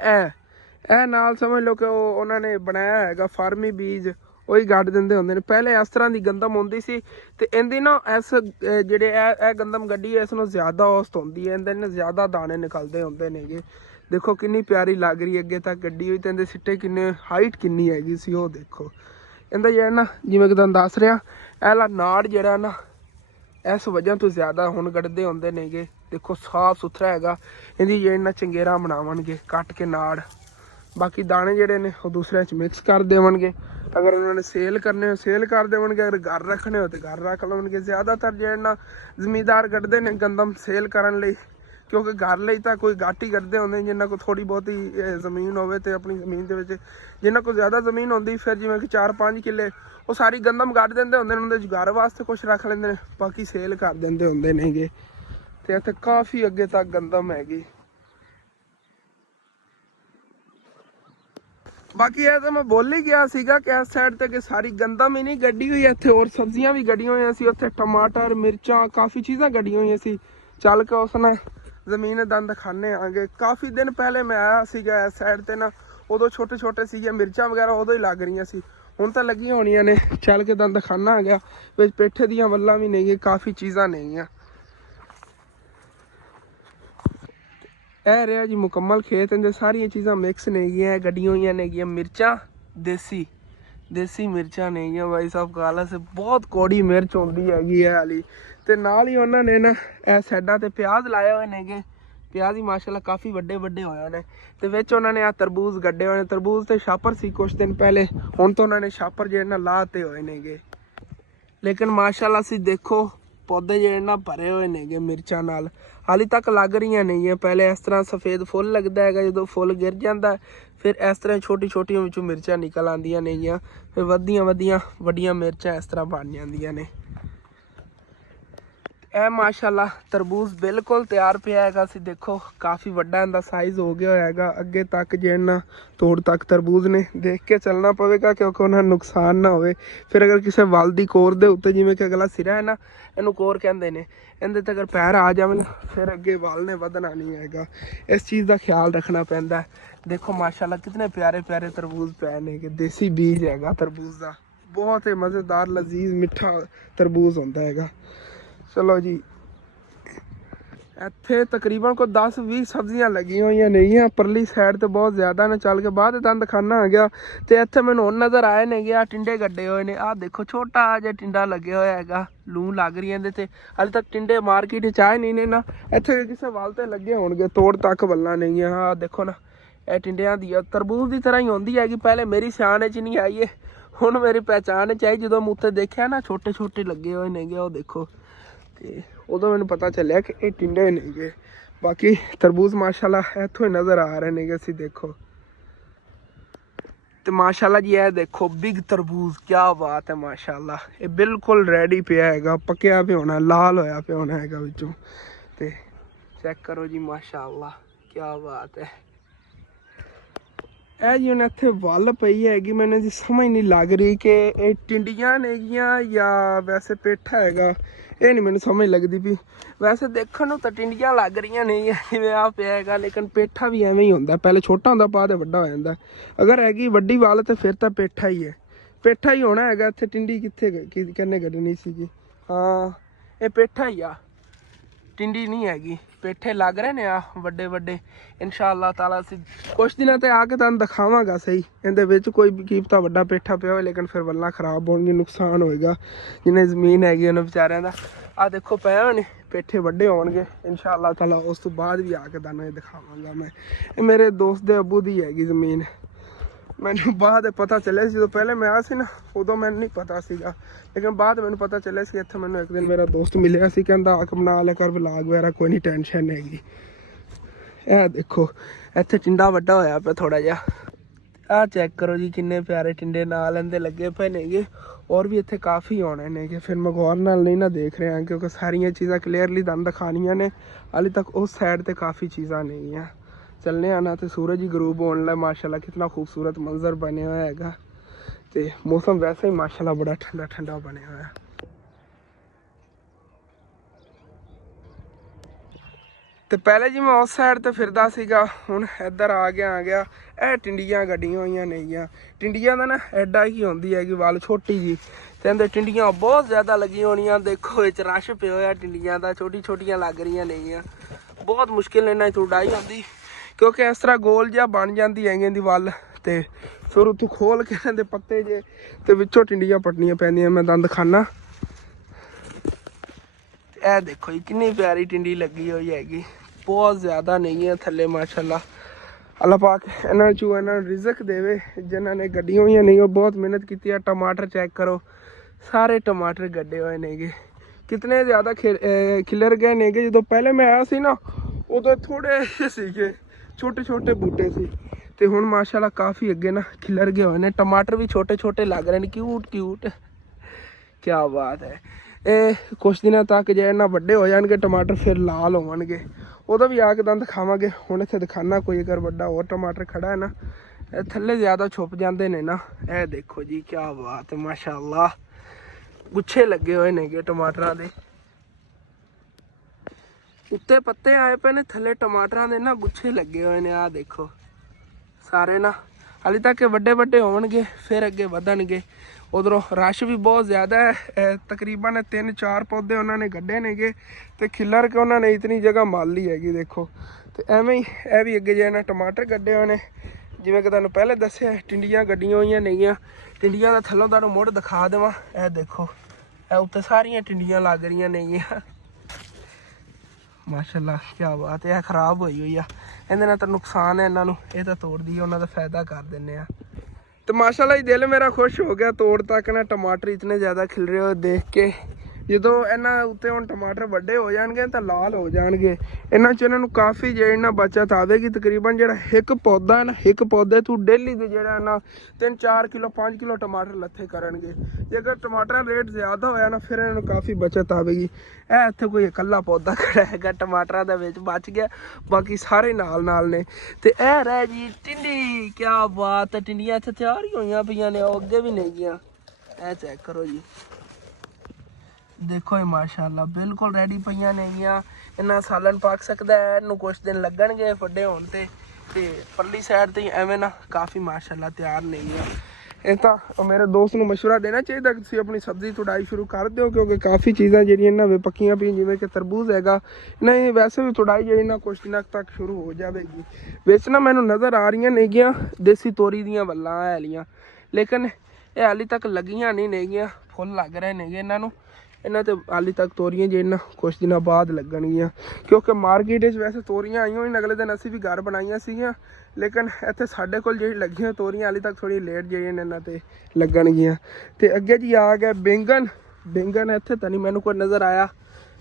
ਇਹ ਨਾਲ ਸਮਝ ਲਓ ਕਿ ਉਹ ਉਹਨਾਂ ਨੇ ਬਣਾਇਆ ਹੈਗਾ ਫਾਰਮੀ ਬੀਜ, ਉਹੀ ਗੱਡ ਦਿੰਦੇ ਹੁੰਦੇ ਨੇ। ਪਹਿਲੇ ਇਸ ਤਰ੍ਹਾਂ ਦੀ ਗੰਦਮ ਹੁੰਦੀ ਸੀ ਤੇ ਇਹਦੀ ਨਾ ਇਸ ਜਿਹੜੇ ਇਹ ਗੰਦਮ ਗੱਡੀ ਹੈ ਇਸ ਨੂੰ ਜ਼ਿਆਦਾ ਔਸਤ ਹੁੰਦੀ ਹੈ, ਇਹਦੇ ਨੇ ਜ਼ਿਆਦਾ ਦਾਣੇ ਨਿਕਲਦੇ ਹੁੰਦੇ ਨੇਗੇ। ਦੇਖੋ ਕਿੰਨੀ ਪਿਆਰੀ ਲੱਗ ਰਹੀ ਅੱਗੇ ਤੱਕ ਗੱਡੀ ਹੋਈ ਤੇ ਇਹਦੇ ਸਿੱਟੇ ਕਿੰਨੇ, ਹਾਈਟ ਕਿੰਨੀ ਹੈਗੀ ਸੀ ਉਹ ਦੇਖੋ। ਇਹਦਾ ਜਿਹੜਾ ਨਾ ਜਿਵੇਂ ਕਿ ਤੁਹਾਨੂੰ ਦੱਸ ਰਿਹਾ ਇਹਲਾ ਨਾੜ ਜਿਹੜਾ ਨਾ ਇਸ ਵਜ੍ਹਾ ਤੋਂ ਜ਼ਿਆਦਾ ਹੁਣ ਕੱਢਦੇ ਹੁੰਦੇ ਨੇਗੇ। ਦੇਖੋ ਸਾਫ ਸੁਥਰਾ ਹੈਗਾ। ਇਹਦੀ ਜਿਹੜੇ ਨਾ ਚੰਗੇਰਾ ਬਣਾਵਣਗੇ ਕੱਟ ਕੇ ਨਾੜ, ਬਾਕੀ ਦਾਣੇ ਜਿਹੜੇ ਨੇ ਉਹ ਦੂਸਰਿਆਂ 'ਚ ਮਿਕਸ ਕਰ ਦੇਵਣਗੇ। ਅਗਰ ਉਹਨਾਂ ਨੇ ਸੇਲ ਕਰਨੇ ਹੋ ਸੇਲ ਕਰ ਦੇਵਣਗੇ, ਅਗਰ ਘਰ ਰੱਖਣੇ ਹੋ ਤੇ ਘਰ ਰੱਖ ਲਵਣਗੇ। ਜ਼ਿਆਦਾਤਰ ਜਿਹੜੇ ਨਾ ਜ਼ਿਮੀਦਾਰ ਕੱਢਦੇ ਨੇ ਗੰਦਮ ਸੇਲ ਕਰਨ ਲਈ, ਕਿਉਂਕਿ ਘਰ ਲਈ ਤਾਂ ਕੋਈ ਘੱਟ ਹੀ ਕੱਢਦੇ ਹੁੰਦੇ ਜਿਨ੍ਹਾਂ ਕੋਲ ਥੋੜ੍ਹੀ ਬਹੁਤੀ ਜ਼ਮੀਨ ਹੋਵੇ ਤੇ ਆਪਣੀ ਜ਼ਮੀਨ ਦੇ ਵਿੱਚ। ਜਿਨ੍ਹਾਂ ਕੋਲ ਜ਼ਿਆਦਾ ਜ਼ਮੀਨ ਹੁੰਦੀ ਫਿਰ ਜਿਵੇਂ ਕਿ 4-5 ਕਿੱਲੇ, ਉਹ ਸਾਰੀ ਗੰਦਮ ਕੱਢ ਦਿੰਦੇ ਹੁੰਦੇ ਨੇ, ਉਹਦੇ 'ਚ ਘਰ ਵਾਸਤੇ ਕੁਛ ਰੱਖ ਲੈਂਦੇ ਨੇ, ਬਾਕੀ ਸੇਲ ਕਰ ਦਿੰਦੇ ਹੁੰਦੇ ਨੇਗੇ। ਤੇ ਇੱਥੇ ਕਾਫੀ ਅੱਗੇ ਤੱਕ ਗੰਦਮ ਹੈਗੀ। ਬਾਕੀ ਇਹ ਤਾਂ ਮੈਂ ਬੋਲ ਹੀ ਗਿਆ ਸੀਗਾ ਕਿ ਇਸ ਸਾਈਡ ਤੇ ਕਿ ਸਾਰੀ ਗੰਦਮ ਹੀ ਨਹੀਂ ਗੱਡੀ ਹੋਈ, ਇੱਥੇ ਹੋਰ ਸਬਜ਼ੀਆਂ ਵੀ ਗੱਡੀਆਂ ਹੋਈਆਂ ਸੀ। ਉੱਥੇ ਟਮਾਟਰ, ਮਿਰਚਾਂ, ਕਾਫੀ ਚੀਜ਼ਾਂ ਗੱਡੀਆਂ ਹੋਈਆਂ ਸੀ। ਚੱਲ ਕੇ ਉਸ ਨੇ ਜ਼ਮੀਨ ਦੰਦ ਖਾਨੇ ਆਂਗੇ। ਕਾਫੀ ਦਿਨ ਪਹਿਲੇ ਮੈਂ ਆਇਆ ਸੀਗਾ ਇਸ ਸਾਈਡ ਤੇ ਨਾ, ਉਦੋਂ ਛੋਟੇ ਛੋਟੇ ਸੀਗੇ, ਮਿਰਚਾਂ ਵਗੈਰਾ ਉਦੋਂ ਹੀ ਲੱਗ ਰਹੀਆਂ ਸੀ, ਹੁਣ ਤਾਂ ਲੱਗੀਆਂ ਹੋਣੀਆਂ ਨੇ। ਚੱਲ ਕੇ ਦੰਦ ਖਾਨਾ ਆ ਗਿਆ, ਵਿੱਚ ਪੇਠੇ ਦੀਆਂ ਵੱਲਾਂ ਵੀ ਨਹੀਂ, ਕਾਫੀ ਚੀਜ਼ਾਂ ਨਹੀਂ ਆ। ਇਹ ਰਿਹਾ ਜੀ ਮੁਕੰਮਲ ਖੇਤ, ਇਹਦੇ ਸਾਰੀਆਂ ਚੀਜ਼ਾਂ ਮਿਕਸ ਨੇਗੀਆਂ, ਗੱਡੀਆਂ ਹੋਈਆਂ ਨੇਗੀਆਂ। ਮਿਰਚਾਂ ਦੇਸੀ ਮਿਰਚਾਂ ਨੇਗੀਆਂ ਭਾਈ ਸਾਹਿਬ। ਕਾਲਾ ਸੇ ਬਹੁਤ ਕੌੜੀ ਮਿਰਚ ਹੁੰਦੀ ਹੈਗੀ ਇਹ ਵਾਲੀ। ਤੇ ਨਾਲ ਹੀ ਉਹਨਾਂ ਨੇ ਨਾ ਇਹ ਸਾਈਡਾਂ ਤੇ ਪਿਆਜ਼ ਲਾਏ ਹੋਏ ਨੇਗੇ। ਪਿਆਜ਼ ਹੀ ਮਾਸ਼ਾਅੱਲਾ ਕਾਫੀ ਵੱਡੇ ਵੱਡੇ ਹੋਏ ਨੇ। ਤੇ ਵਿੱਚ ਉਹਨਾਂ ਨੇ ਆ ਤਰਬੂਜ਼ ਗੱਡੇ ਹੋਏ ਨੇ। ਤਰਬੂਜ਼ ਤੇ ਛਾਪਰ ਸੀ ਕੁਛ ਦਿਨ ਪਹਿਲੇ, ਹੁਣ ਤਾਂ ਉਹਨਾਂ ਨੇ ਛਾਪਰ ਜਿਹੜੇ ਨਾ ਲਾਤੇ ਹੋਏ ਨੇਗੇ। ਲੇਕਿਨ ਮਾਸ਼ਾਅੱਲਾ ਅਸੀਂ ਦੇਖੋ ਪੌਦੇ ਜਿਹੜੇ ਨਾ ਭਰੇ ਹੋਏ ਨੇਗੇ ਮਿਰਚਾਂ ਨਾਲ, ਹਾਲੇ ਤੱਕ ਲੱਗ ਰਹੀਆਂ ਨਹੀਂ ਹੈ। ਪਹਿਲੇ ਇਸ ਤਰ੍ਹਾਂ ਸਫੇਦ ਫੁੱਲ ਲੱਗਦਾ ਹੈਗਾ, ਜਦੋਂ ਫੁੱਲ ਗਿਰ ਜਾਂਦਾ ਫਿਰ ਇਸ ਤਰ੍ਹਾਂ ਛੋਟੀ ਛੋਟੀਆਂ ਵਿੱਚੋਂ ਮਿਰਚਾਂ ਨਿਕਲ ਆਉਂਦੀਆਂ ਨੇਗੀਆਂ, ਫਿਰ ਵੱਡੀਆਂ ਮਿਰਚਾਂ ਇਸ ਤਰ੍ਹਾਂ ਬਣ ਜਾਂਦੀਆਂ ਨੇ। ਇਹ ਮਾਸ਼ਾਅੱਲਾ ਤਰਬੂਜ਼ ਬਿਲਕੁਲ ਤਿਆਰ ਪਿਆ ਹੈਗਾ। ਅਸੀਂ ਦੇਖੋ ਕਾਫੀ ਵੱਡਾ ਇਹਦਾ ਸਾਈਜ਼ ਹੋ ਗਿਆ ਹੋਇਆ ਹੈਗਾ। ਅੱਗੇ ਤੱਕ ਜੇ ਨਾ ਤੋੜ ਤੱਕ ਤਰਬੂਜ਼ ਨੇ, ਦੇਖ ਕੇ ਚੱਲਣਾ ਪਵੇਗਾ ਕਿਉਂਕਿ ਉਹਨਾਂ ਨੂੰ ਨੁਕਸਾਨ ਨਾ ਹੋਵੇ। ਫਿਰ ਅਗਰ ਕਿਸੇ ਵੱਲ ਦੀ ਕੋਰ ਦੇ ਉੱਤੇ, ਜਿਵੇਂ ਕਿ ਅਗਲਾ ਸਿਰਾ ਹੈ ਨਾ, ਇਹਨੂੰ ਕੋਰ ਕਹਿੰਦੇ ਨੇ, ਇਹਦੇ ਤੇ ਅਗਰ ਪੈਰ ਆ ਜਾਵੇ ਫਿਰ ਅੱਗੇ ਵੱਲ ਨੇ ਵਧਣਾ ਨਹੀਂ ਹੈਗਾ। ਇਸ ਚੀਜ਼ ਦਾ ਖਿਆਲ ਰੱਖਣਾ ਪੈਂਦਾ। ਦੇਖੋ ਮਾਸ਼ਾਅੱਲਾ ਕਿਤਨੇ ਪਿਆਰੇ ਪਿਆਰੇ ਤਰਬੂਜ਼ ਪਏ ਨੇ ਕਿ ਦੇਸੀ ਬੀਜ ਹੈਗਾ ਤਰਬੂਜ਼ ਦਾ, ਬਹੁਤ ਹੀ ਮਜ਼ੇਦਾਰ ਲਜ਼ੀਜ਼ ਮਿੱਠਾ ਤਰਬੂਜ਼ ਹੁੰਦਾ ਹੈਗਾ। ਚਲੋ ਜੀ, ਇੱਥੇ ਤਕਰੀਬਨ ਕੋਈ 10-20 ਸਬਜ਼ੀਆਂ ਲੱਗੀਆਂ ਹੋਈਆਂ ਨੇਗੀਆਂ। ਪਰਲੀ ਸਾਈਡ ਤੇ ਬਹੁਤ ਜ਼ਿਆਦਾ ਨੇ। ਚੱਲ ਕੇ ਬਾਅਦ ਦੰਦ ਖਾਨਾ ਆ ਗਿਆ ਤੇ ਇੱਥੇ ਮੈਨੂੰ ਹੁਣ ਨਜ਼ਰ ਆਏ ਨੇਗੇ ਆ ਟਿੰਡੇ ਗੱਡੇ ਹੋਏ ਨੇ। ਆਹ ਦੇਖੋ ਛੋਟਾ ਜਿਹਾ ਟਿੰਡਾ ਲੱਗਿਆ ਹੋਇਆ ਹੈਗਾ, ਲੂ ਲੱਗ ਰਹੀ ਇਹਦੇ ਤੇ। ਹਾਲੇ ਤੱਕ ਟਿੰਡੇ ਮਾਰਕੀਟ 'ਚ ਆਏ ਨਹੀਂ ਨੇ ਨਾ, ਇੱਥੇ ਕਿਸੇ ਵੱਲ ਤੇ ਲੱਗੇ ਹੋਣਗੇ, ਤੋੜ ਤੱਕ ਵੱਲਾਂ ਨੇਗੀਆਂ। ਆਹ ਦੇਖੋ ਨਾ, ਇਹ ਟਿੰਡਿਆਂ ਦੀ ਤਰਬੂਜ਼ ਦੀ ਤਰ੍ਹਾਂ ਹੀ ਹੁੰਦੀ ਹੈਗੀ। ਪਹਿਲੇ ਮੇਰੀ ਸਿਆਣ 'ਚ ਨਹੀਂ ਆਈ, ਹੁਣ ਮੇਰੀ ਪਹਿਚਾਣ 'ਚ ਆਈ। ਜਦੋਂ ਮੈਂ ਉੱਤੇ ਦੇਖਿਆ ਨਾ ਛੋਟੇ ਛੋਟੇ ਲੱਗੇ ਹੋਏ ਨੇਗੇ, ਉਹ ਦੇਖੋ, ਤੇ ਉਦੋਂ ਮੈਨੂੰ ਪਤਾ ਚੱਲਿਆ ਕਿ ਇਹ ਟਿੰਡੇ ਨੇਗੇ। ਬਾਕੀ ਤਰਬੂਜ਼ ਮਾਸ਼ਾਅੱਲਾ ਇੱਥੋਂ ਹੀ ਨਜ਼ਰ ਆ ਰਹੇ ਨੇਗੇ। ਅਸੀਂ ਦੇਖੋ ਤੇ ਮਾਸ਼ਾਅੱਲਾ ਜੀ ਇਹ ਦੇਖੋ ਬਿਗ ਤਰਬੂਜ਼, ਕਿਆ ਬਾਤ ਹੈ ਮਾਸ਼ਾਅੱਲਾ। ਇਹ ਬਿਲਕੁਲ ਰੈਡੀ ਪਿਆ ਹੈਗਾ, ਪੱਕਿਆ ਪਿਆ ਹੋਣਾ, ਲਾਲ ਹੋਇਆ ਪਿਆ ਹੋਣਾ ਹੈਗਾ ਵਿੱਚੋਂ। ਤੇ ਚੈੱਕ ਕਰੋ ਜੀ ਮਾਸ਼ਾਅੱਲਾ, ਕਿਆ ਬਾਤ ਹੈ। ਇਹ ਜੀ ਹੁਣ ਇੱਥੇ ਵੱਲ ਪਈ ਹੈਗੀ, ਮੈਨੂੰ ਇਹਦੀ ਸਮਝ ਨਹੀਂ ਲੱਗ ਰਹੀ ਕਿ ਇਹ ਟਿੰਡੀਆਂ ਨੇਗੀਆਂ ਜਾਂ ਵੈਸੇ ਪੇਠਾ ਹੈਗਾ, ਇਹ ਨਹੀਂ ਮੈਨੂੰ ਸਮਝ ਲੱਗਦੀ ਵੀ। ਵੈਸੇ ਦੇਖਣ ਨੂੰ ਤਾਂ ਟਿੰਡੀਆਂ ਲੱਗ ਰਹੀਆਂ ਨਹੀਂ ਜਿਵੇਂ ਆ ਪਿਆ ਹੈਗਾ, ਲੇਕਿਨ ਪੇਠਾ ਵੀ ਐਵੇਂ ਹੀ ਹੁੰਦਾ, ਪਹਿਲੇ ਛੋਟਾ ਹੁੰਦਾ ਬਾਅਦ ਵੱਡਾ ਹੋ ਜਾਂਦਾ। ਅਗਰ ਹੈਗੀ ਵੱਡੀ ਵੱਲ ਤਾਂ ਫਿਰ ਤਾਂ ਪੇਠਾ ਹੀ ਹੈ, ਪੇਠਾ ਹੀ ਹੋਣਾ ਹੈਗਾ। ਇੱਥੇ ਟਿੰਡੀ ਕਿੱਥੇ ਗਈ, ਕਿੰਨੇ ਕੱਢਣੀ ਸੀਗੀ? ਹਾਂ ਇਹ ਪੇਠਾ ਹੀ ਆ, ਟਿੰਡੀ ਨਹੀਂ ਹੈਗੀ। ਪੇਠੇ ਲੱਗ ਰਹੇ ਨੇ ਆ ਵੱਡੇ ਵੱਡੇ। ਇਨਸ਼ਾ ਅੱਲਾਹ ਤਾਲਾ ਅਸੀਂ ਕੁਛ ਦਿਨਾਂ ਤੇ ਆ ਕੇ ਤੁਹਾਨੂੰ ਦਿਖਾਵਾਂਗਾ ਸਹੀ। ਇਹਦੇ ਵਿੱਚ ਕੋਈ ਵੀ ਕੀਮਤਾ ਵੱਡਾ ਪੇਠਾ ਪਿਆ ਹੋਵੇ, ਲੇਕਿਨ ਫਿਰ ਵੱਲਾਂ ਖਰਾਬ ਹੋਣਗੀਆਂ, ਨੁਕਸਾਨ ਹੋਏਗਾ ਜਿਹਨੇ ਜ਼ਮੀਨ ਹੈਗੀ ਉਹਨਾਂ ਵਿਚਾਰਿਆਂ ਦਾ। ਆਹ ਦੇਖੋ ਪਏ ਹੋਏ ਨੇ ਪੇਠੇ, ਵੱਡੇ ਹੋਣਗੇ ਇਨਸ਼ਾ ਅੱਲਾਹ ਤਾਲਾ, ਉਸ ਤੋਂ ਬਾਅਦ ਵੀ ਆ ਕੇ ਤੁਹਾਨੂੰ ਇਹ ਦਿਖਾਵਾਂਗਾ ਮੈਂ। ਇਹ ਮੇਰੇ ਦੋਸਤ ਦੇ ਅੱਬੂ ਦੀ ਹੈਗੀ ਜ਼ਮੀਨ, ਮੈਨੂੰ ਬਾਅਦ ਪਤਾ ਚੱਲਿਆ ਸੀ। ਜਦੋਂ ਪਹਿਲੇ ਮੈਂ ਆਇਆ ਸੀ ਨਾ ਉਦੋਂ ਮੈਨੂੰ ਨਹੀਂ ਪਤਾ ਸੀਗਾ, ਲੇਕਿਨ ਬਾਅਦ ਮੈਨੂੰ ਪਤਾ ਚੱਲਿਆ ਸੀ। ਇੱਥੇ ਮੈਨੂੰ ਇੱਕ ਦਿਨ ਮੇਰਾ ਦੋਸਤ ਮਿਲਿਆ ਸੀ, ਕਹਿੰਦਾ ਆ ਕੇ ਬਣਾ ਲਿਆ ਕਰ ਵਲਾਗ ਵਗੈਰਾ, ਕੋਈ ਨਹੀਂ ਟੈਨਸ਼ਨ ਨਹੀਂ ਹੈਗੀ। ਇਹ ਦੇਖੋ ਇੱਥੇ ਟਿੰਡਾ ਵੱਡਾ ਹੋਇਆ ਪਿਆ ਥੋੜਾ ਜਿਹਾ। ਆਹ ਚੈੱਕ ਕਰੋ ਜੀ ਕਿੰਨੇ ਪਿਆਰੇ ਟਿੰਡੇ ਨਾਲ ਇਹਦੇ ਲੱਗੇ ਪਏ ਨੇਗੇ। ਔਰ ਵੀ ਇੱਥੇ ਕਾਫੀ ਆਉਣੇ ਨੇਗੇ। ਫਿਰ ਮੈਂ ਗੌਰ ਨਾਲ ਨਹੀਂ ਨਾ ਦੇਖ ਰਿਹਾ ਕਿਉਂਕਿ ਸਾਰੀਆਂ ਚੀਜ਼ਾਂ ਕਲੀਅਰਲੀ ਤੁਹਾਨੂੰ ਦਿਖਾਉਣੀਆਂ ਨੇ। ਹਾਲੇ ਤੱਕ ਉਸ ਸਾਈਡ ਤੇ ਕਾਫੀ ਚੀਜ਼ਾਂ ਨੇਗੀਆਂ। ਚੱਲਨੇ ਆਣਾ ਤੇ सूरज ही गरूब होने लगा। माशाल्लाह कितना खूबसूरत मंजर बने हुआ हैगा। ते मौसम वैसे ही माशाल्लाह बड़ा ठंडा ठंडा बने हुआ है। ਤੇ ਪਹਿਲੇ ਜੀ ਮੈਂ ਉਸ ਸਾਈਡ ਤੇ ਫਿਰਦਾ ਸੀਗਾ, ਹੁਣ ਇੱਧਰ ਆ ਗਿਆ। ਇਹ ਟਿੰਡੀਆਂ ਗੱਡੀਆਂ ਹੋਈਆਂ ਨੇਗੀਆਂ। ਟਿੰਡੀਆਂ ਦਾ ਨਾ ਐਡਾ ਹੀ ਹੁੰਦੀ ਹੈਗੀ ਵੱਲ ਛੋਟੀ ਜੀ, ਤੇ ਇਹਦੇ ਟਿੰਡੀਆਂ ਬਹੁਤ ਜ਼ਿਆਦਾ ਲੱਗੀਆਂ ਹੋਣੀਆਂ। ਦੇਖੋ ਵਿੱਚ ਰਸ਼ ਪਿਆ ਹੋਇਆ ਟਿੰਡੀਆਂ ਦਾ, ਛੋਟੀਆਂ ਲੱਗ ਰਹੀਆਂ ਨੇਗੀਆਂ। ਬਹੁਤ ਮੁਸ਼ਕਿਲ ਇਹਨਾਂ ਦੀ ਉਡਾਈ ਹੁੰਦੀ, ਕਿਉਂਕਿ ਇਸ ਤਰ੍ਹਾਂ ਗੋਲ ਜਿਹਾ ਬਣ ਜਾਂਦੀ ਹੈਗੀ ਇਹਦੀ ਵੱਲ, ਤੇ ਫਿਰ ਉੱਥੋਂ ਖੋਲ ਕੇ ਇਹਨਾਂ ਦੇ ਪੱਤੇ ਜੇ ਤੇ ਵਿੱਚੋਂ ਟਿੰਡੀਆਂ ਪੱਟਣੀਆਂ ਪੈਂਦੀਆਂ। ਮੈਂ ਦੰਦ ਖਾਨਾ। ਇਹ ਦੇਖੋ ਜੀ ਕਿੰਨੀ ਪਿਆਰੀ ਟਿੰਡੀ ਲੱਗੀ ਹੋਈ ਹੈਗੀ, ਬਹੁਤ ਜ਼ਿਆਦਾ ਨਹੀਂ ਹੈ ਥੱਲੇ ਮਾਸ਼ਾਅੱਲਾ। ਅੱਲਾਹ ਪਾਕ ਇਹਨਾਂ ਨੂੰ ਰਿਜ਼ਕ ਦੇਵੇ ਜਿਨ੍ਹਾਂ ਨੇ ਗੱਡੀਆਂ ਹੋਈਆਂ ਨਹੀਂ, ਉਹ ਬਹੁਤ ਮਿਹਨਤ ਕੀਤੀ ਹੈ। ਟਮਾਟਰ ਚੈੱਕ ਕਰੋ, ਸਾਰੇ ਟਮਾਟਰ ਗੱਡੇ ਹੋਏ ਨੇਗੇ, ਕਿਤਨੇ ਜ਼ਿਆਦਾ ਖਿਲਰ ਗਏ ਨੇਗੇ। ਜਦੋਂ ਪਹਿਲੇ ਮੈਂ ਆਇਆ ਸੀ ਨਾ ਉਦੋਂ ਥੋੜੇ ਸੀਗੇ, ਛੋਟੇ ਬੂਟੇ ਸੀ, ਤੇ ਹੁਣ ਮਾਸ਼ਾਅੱਲਾ ਕਾਫੀ ਅੱਗੇ ਨਾ ਖਿਲਰ ਗਏ ਹੋਏ ਨੇ। ਟਮਾਟਰ ਵੀ ਛੋਟੇ ਲੱਗ ਰਹੇ ਨੇ, ਕਿਊਟ। ਕਿਆ ਬਾਤ ਹੈ। ਇਹ ਕੁਛ ਦਿਨਾਂ ਤੱਕ ਜੇ ਇਹਨਾਂ ਵੱਡੇ ਹੋ ਜਾਣਗੇ ਟਮਾਟਰ, ਫਿਰ ਲਾਲ ਹੋਣਗੇ, ਉਦੋਂ ਵੀ ਆ ਕੇ ਦੰਦ ਖਾਵਾਂਗੇ। ਹੁਣ ਇੱਥੇ ਦਿਖਾਣਾ ਕੋਈ ਅਗਰ ਵੱਡਾ ਹੋਰ ਟਮਾਟਰ ਖੜਾ ਹੈ ਨਾ, ਇਹ ਥੱਲੇ ਜ਼ਿਆਦਾ ਛੁਪ ਜਾਂਦੇ ਨੇ ਨਾ। ਇਹ ਦੇਖੋ ਜੀ ਕਿਆ ਬਾਤ ਹੈ, ਮਾਸ਼ਾਅੱਲਾ ਗੁੱਛੇ ਲੱਗੇ ਹੋਏ ਨੇਗੇ ਟਮਾਟਰਾਂ ਦੇ, ਉੱਤੇ ਪੱਤੇ ਆਏ ਪਏ ਨੇ, ਥੱਲੇ ਟਮਾਟਰਾਂ ਦੇ ਨਾ ਗੁੱਛੇ ਲੱਗੇ ਹੋਏ ਨੇ। ਆਹ ਦੇਖੋ ਸਾਰੇ ਨਾ ਹਾਲੇ ਤੱਕ ਵੱਡੇ ਹੋਣਗੇ, ਫਿਰ ਅੱਗੇ ਵਧਣਗੇ। ਉਧਰੋਂ ਰਸ਼ ਵੀ ਬਹੁਤ ਜ਼ਿਆਦਾ ਹੈ। ਤਕਰੀਬਨ 3-4 ਪੌਦੇ ਉਹਨਾਂ ਨੇ ਗੱਡੇ ਨੇਗੇ, ਤੇ ਖਿਲਰ ਕੇ ਉਹਨਾਂ ਨੇ ਇਤਨੀ ਜਗ੍ਹਾ ਮਾਲ ਲਈ ਹੈਗੀ ਦੇਖੋ। ਤੇ ਐਵੇਂ ਹੀ ਇਹ ਵੀ ਅੱਗੇ ਜੇ ਨਾ ਟਮਾਟਰ ਗੱਡੇ ਹੋਏ ਨੇ, ਜਿਵੇਂ ਕਿ ਤੁਹਾਨੂੰ ਪਹਿਲੇ ਦੱਸਿਆ ਟਿੰਡੀਆਂ ਗੱਡੀਆਂ ਹੋਈਆਂ ਨੇਗੀਆਂ। ਟਿੰਡੀਆਂ ਦਾ ਥੱਲੋਂ ਤੁਹਾਨੂੰ ਮੁੱਢ ਦਿਖਾ ਦੇਵਾਂ, ਇਹ ਦੇਖੋ ਇਹ ਉੱਤੇ ਸਾਰੀਆਂ ਟਿੰਡੀਆਂ ਲੱਗ ਰਹੀਆਂ ਨੇਗੀਆਂ। ਮਾਸ਼ਾਅੱਲਾ ਕਿਆ ਬਾਤ ਹੈ। ਇਹ ਖਰਾਬ ਹੋਈ ਆ, ਇਹਦੇ ਨਾਲ ਤਾਂ ਨੁਕਸਾਨ ਹੈ ਇਹਨਾਂ ਨੂੰ, ਇਹ ਤਾਂ ਤੋੜ ਦਈਏ, ਉਹਨਾਂ ਦਾ ਫਾਇਦਾ ਕਰ ਦਿੰਦੇ ਆ। ਤੇ ਮਾਸ਼ਾਅੱਲਾ ਹੀ ਦਿਲ ਮੇਰਾ ਖੁਸ਼ ਹੋ ਗਿਆ ਤੋੜ ਤੱਕ ਨਾ ਟਮਾਟਰ ਇਤਨੇ ਜ਼ਿਆਦਾ ਖਿਲ ਰਹੇ ਹੋ ਦੇਖ ਕੇ। ਜਦੋਂ ਇਹਨਾਂ ਉੱਤੇ ਹੁਣ ਟਮਾਟਰ ਵੱਡੇ ਹੋ ਜਾਣਗੇ ਤਾਂ ਲਾਲ ਹੋ ਜਾਣਗੇ, ਇਹਨਾਂ 'ਚ ਇਹਨਾਂ ਨੂੰ ਕਾਫੀ ਜਿਹੜੀ ਨਾ ਬਚਤ ਆਵੇਗੀ। ਤਕਰੀਬਨ ਜਿਹੜਾ ਇੱਕ ਪੌਦਾ ਨਾ, ਇੱਕ ਪੌਦੇ ਤੋਂ ਡੇਲੀ ਦੇ ਜਿਹੜਾ ਨਾ 3-4 ਕਿਲੋ 5 ਕਿਲੋ ਟਮਾਟਰ ਲੱਥੇ ਕਰਨਗੇ। ਜੇਕਰ ਟਮਾਟਰ ਰੇਟ ਜ਼ਿਆਦਾ ਹੋਇਆ ਨਾ, ਫਿਰ ਇਹਨਾਂ ਨੂੰ ਕਾਫੀ ਬਚਤ ਆਵੇਗੀ। ਇਹ ਇੱਥੇ ਕੋਈ ਇਕੱਲਾ ਪੌਦਾ ਖੜਾ ਹੈਗਾ ਟਮਾਟਰਾਂ ਦੇ ਵਿੱਚ ਬਚ ਗਿਆ, ਬਾਕੀ ਸਾਰੇ ਨਾਲ ਨੇ। ਤੇ ਇਹ ਰਹਿ ਜੀ ਟਿੰਡੀ, ਕਿਆ ਬਾਤ ਹੈ। ਟਿੰਡੀਆਂ ਇੱਥੇ ਤਿਆਰ ਹੀ ਹੋਈਆਂ ਪਈਆਂ ਨੇ, ਉਹ ਅੱਗੇ ਵੀ ਨਹੀਂ ਗਈਆਂ। ਇਹ ਚੈੱਕ ਕਰੋ ਜੀ, ਦੇਖੋ ਇਹ ਮਾਸ਼ਾਅੱਲਾ ਬਿਲਕੁਲ ਰੈਡੀ ਪਈਆਂ ਨੇਗੀਆਂ। ਇਹਨਾਂ ਸਾਲਨ ਪੱਕ ਸਕਦਾ ਹੈ, ਇਹਨੂੰ ਕੁਛ ਦਿਨ ਲੱਗਣਗੇ ਵੱਡੇ ਹੋਣ ਤੇ ਪਰਲੀ ਸਾਈਡ ਤੇ ਐਵੇਂ ਨਾ ਕਾਫੀ ਮਾਸ਼ਾਅੱਲਾ ਤਿਆਰ ਨੇਗੀਆਂ। ਇਹ ਤਾਂ ਮੇਰੇ ਦੋਸਤ ਨੂੰ ਮਸ਼ਵਰਾ ਦੇਣਾ ਚਾਹੀਦਾ ਕਿ ਤੁਸੀਂ ਆਪਣੀ ਸਬਜ਼ੀ ਤੁੜਾਈ ਸ਼ੁਰੂ ਕਰ ਦਿਓ, ਕਿਉਂਕਿ ਕਾਫੀ ਚੀਜ਼ਾਂ ਜਿਹੜੀਆਂ ਇਹਨਾਂ ਵੇ ਪੱਕੀਆਂ ਪਈਆਂ, ਜਿਵੇਂ ਕਿ ਤਰਬੂਜ਼ ਹੈਗਾ, ਨਹੀਂ ਵੈਸੇ ਵੀ ਤੁੜਾਈ ਜਿਹੜੀ ਨਾ ਕੁਛ ਦਿਨਾਂ ਤੱਕ ਸ਼ੁਰੂ ਹੋ ਜਾਵੇਗੀ। ਵਿੱਚ ਨਾ ਮੈਨੂੰ ਨਜ਼ਰ ਆ ਰਹੀਆਂ ਨੇਗੀਆਂ ਦੇਸੀ ਤੋਰੀ ਦੀਆਂ ਵੱਲਾਂ ਹੈਲੀਆਂ, ਲੇਕਿਨ ਇਹ ਹਾਲੇ ਤੱਕ ਲੱਗੀਆਂ ਨਹੀਂ ਨੇਗੀਆਂ, ਫੁੱਲ ਲੱਗ ਰਹੇ ਨੇਗੇ ਇਹਨਾਂ ਨੂੰ। ਇਹਨਾਂ ਤੇ ਹਾਲੇ ਤੱਕ ਤੋਰੀਆਂ ਜਿਹੜੀਆਂ ਕੁਛ ਦਿਨਾਂ ਬਾਅਦ ਲੱਗਣਗੀਆਂ, ਕਿਉਂਕਿ ਮਾਰਕੀਟ ਵਿੱਚ ਵੈਸੇ ਤੋਰੀਆਂ ਆਈਆਂ ਹੋਈਆਂ। ਅਗਲੇ ਦਿਨ ਅਸੀਂ ਵੀ ਘਰ ਬਣਾਈਆਂ ਸੀਗੀਆਂ, ਲੇਕਿਨ ਇੱਥੇ ਸਾਡੇ ਕੋਲ ਜਿਹੜੀ ਲੱਗੀਆਂ ਤੋਰੀਆਂ ਹਾਲੇ ਤੱਕ ਥੋੜ੍ਹੀ ਲੇਟ ਜਿਹੜੀਆਂ ਇਹਨਾਂ ਤੇ ਲੱਗਣਗੀਆਂ। ਤੇ ਅੱਗੇ ਜੀ ਆ ਗਿਆ ਬੈਂਗਨ ਇੱਥੇ ਤਾਂ ਨਹੀਂ ਮੈਨੂੰ ਕੋਈ ਨਜ਼ਰ ਆਇਆ,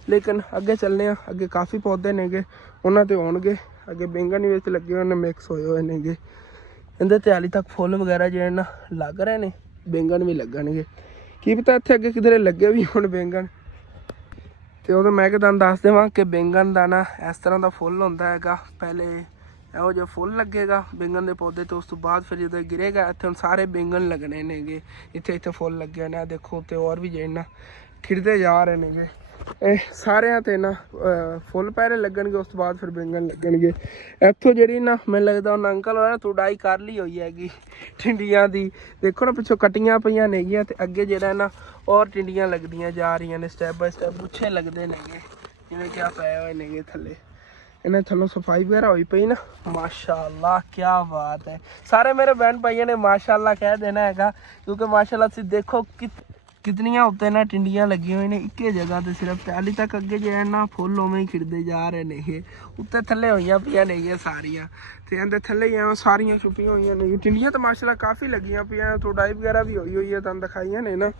ਲੇਕਿਨ ਅੱਗੇ ਚੱਲਦੇ ਆ। ਅੱਗੇ ਕਾਫੀ ਪੌਦੇ ਨੇਗੇ, ਉਹਨਾਂ ਤੇ ਹੋਣਗੇ। ਅੱਗੇ ਬੈਂਗਨ ਵਿੱਚ ਲੱਗੇ ਹੋਏ ਨੇ, ਮਿਕਸ ਹੋਏ ਨੇਗੇ। ਇਹਦੇ ਤੇ ਹਾਲੇ ਤੱਕ ਫੁੱਲ ਵਗੈਰਾ ਜਿਹੜੇ ਨਾ ਲੱਗ ਰਹੇ ਨੇ, ਬੈਂਗਨ ਵੀ ਲੱਗਣਗੇ। ਕੀ ਪਤਾ ਇੱਥੇ ਅੱਗੇ ਕਿਧਰੇ ਲੱਗੇ ਵੀ ਹੁਣ ਬੈਂਗਨ। ਤੇ ਉਦੋਂ ਮੈਂ ਕਿ ਤੁਹਾਨੂੰ ਦੱਸ ਦੇਵਾਂ ਕਿ ਬੈਂਗਨ ਦਾ ਨਾ ਇਸ ਤਰ੍ਹਾਂ ਦਾ ਫੁੱਲ ਹੁੰਦਾ ਹੈਗਾ। ਪਹਿਲੇ ਇਹੋ ਜਿਹਾ ਫੁੱਲ ਲੱਗੇਗਾ ਬੈਂਗਨ ਦੇ ਪੌਦੇ ਤੋਂ, ਉਸ ਤੋਂ ਬਾਅਦ ਫਿਰ ਜਦੋਂ ਗਿਰੇਗਾ ਇੱਥੇ ਹੁਣ ਸਾਰੇ ਬੈਂਗਨ ਲੱਗਣੇ ਨੇਗੇ। ਇੱਥੇ ਫੁੱਲ ਲੱਗੇ ਨੇ, ਦੇਖੋ। ਤੇ ਹੋਰ ਵੀ ਜਿਹੜੇ ਨਾ ਖਿੜਦੇ ਜਾ ਰਹੇ ਨੇਗੇ। ਇਹ ਸਾਰਿਆਂ ਤੇ ਨਾ ਫੁੱਲ ਪਹਿਲੇ ਲੱਗਣਗੇ, ਉਸ ਤੋਂ ਬਾਅਦ ਫਿਰ ਬੈਂਗਨ ਲੱਗਣਗੇ। ਇੱਥੋਂ ਜਿਹੜੀ ਨਾ ਮੈਨੂੰ ਲੱਗਦਾ ਉਹਨਾਂ ਅੰਕਲ ਹੋਣਾ ਤੁੜਾਈ ਕਰ ਲਈ ਹੋਈ ਹੈਗੀ ਟਿੰਡੀਆਂ ਦੀ। ਦੇਖੋ ਨਾ ਪਿੱਛੋਂ ਕੱਟੀਆਂ ਪਈਆਂ ਨੇਗੀਆਂ, ਤੇ ਅੱਗੇ ਜਿਹੜਾ ਨਾ ਔਰ ਟਿੰਡੀਆਂ ਲੱਗਦੀਆਂ ਜਾ ਰਹੀਆਂ ਨੇ, ਸਟੈਪ ਬਾਈ ਸਟੈਪ ਗੁੱਛੇ ਲੱਗਦੇ ਨੇਗੇ, ਜਿਵੇਂ ਕਿ ਆ ਪਏ ਹੋਏ ਨੇਗੇ ਥੱਲੇ। ਇਹਨਾਂ ਥੱਲੋਂ ਸਫਾਈ ਵਗੈਰਾ ਹੋਈ ਪਈ ਨਾ, ਮਾਸ਼ਾਅੱਲਾ ਕਿਆ ਬਾਤ ਹੈ। ਸਾਰੇ ਮੇਰੇ ਭੈਣ ਭਾਈਆਂ ਨੇ ਮਾਸ਼ਾਅੱਲਾ ਕਹਿ ਦੇਣਾ ਹੈਗਾ, ਕਿਉਂਕਿ ਮਾਸ਼ਾਅੱਲਾ ਤੁਸੀਂ ਦੇਖੋ ਕਿਤਨੀਆਂ ਉੱਤੇ ਨਾ ਟਿੰਡੀਆਂ ਲੱਗੀਆਂ ਹੋਈਆਂ ਨੇ ਇੱਕੇ ਜਗ੍ਹਾ ਤੇ ਸਿਰਫ। ਤੇ ਹਾਲੇ ਤੱਕ ਅੱਗੇ ਜਿਹੜਾ ਨਾ ਫੁੱਲ ਉਵੇਂ ਹੀ ਖਿੜਦੇ ਜਾ ਰਹੇ ਨੇ, ਉੱਤੇ ਥੱਲੇ ਹੋਈਆਂ ਪਈਆਂ ਨੇਗੀਆਂ ਸਾਰੀਆਂ। ਤੇ ਇਹਦੇ ਥੱਲੇ ਹੀ ਐਵੇਂ ਸਾਰੀਆਂ ਛੁਪੀਆਂ ਹੋਈਆਂ ਨੇ ਟਿੰਡੀਆਂ। ਤਾਂ ਮਾਸ਼ਾਅੱਲਾ ਕਾਫੀ ਲੱਗੀਆਂ ਪਈਆਂ, ਤੁੜਾਈ ਵਗੈਰਾ ਵੀ ਹੋਈ ਹੈ, ਤੁਹਾਨੂੰ ਦਿਖਾਈਆਂ ਨੇ ਨਾ।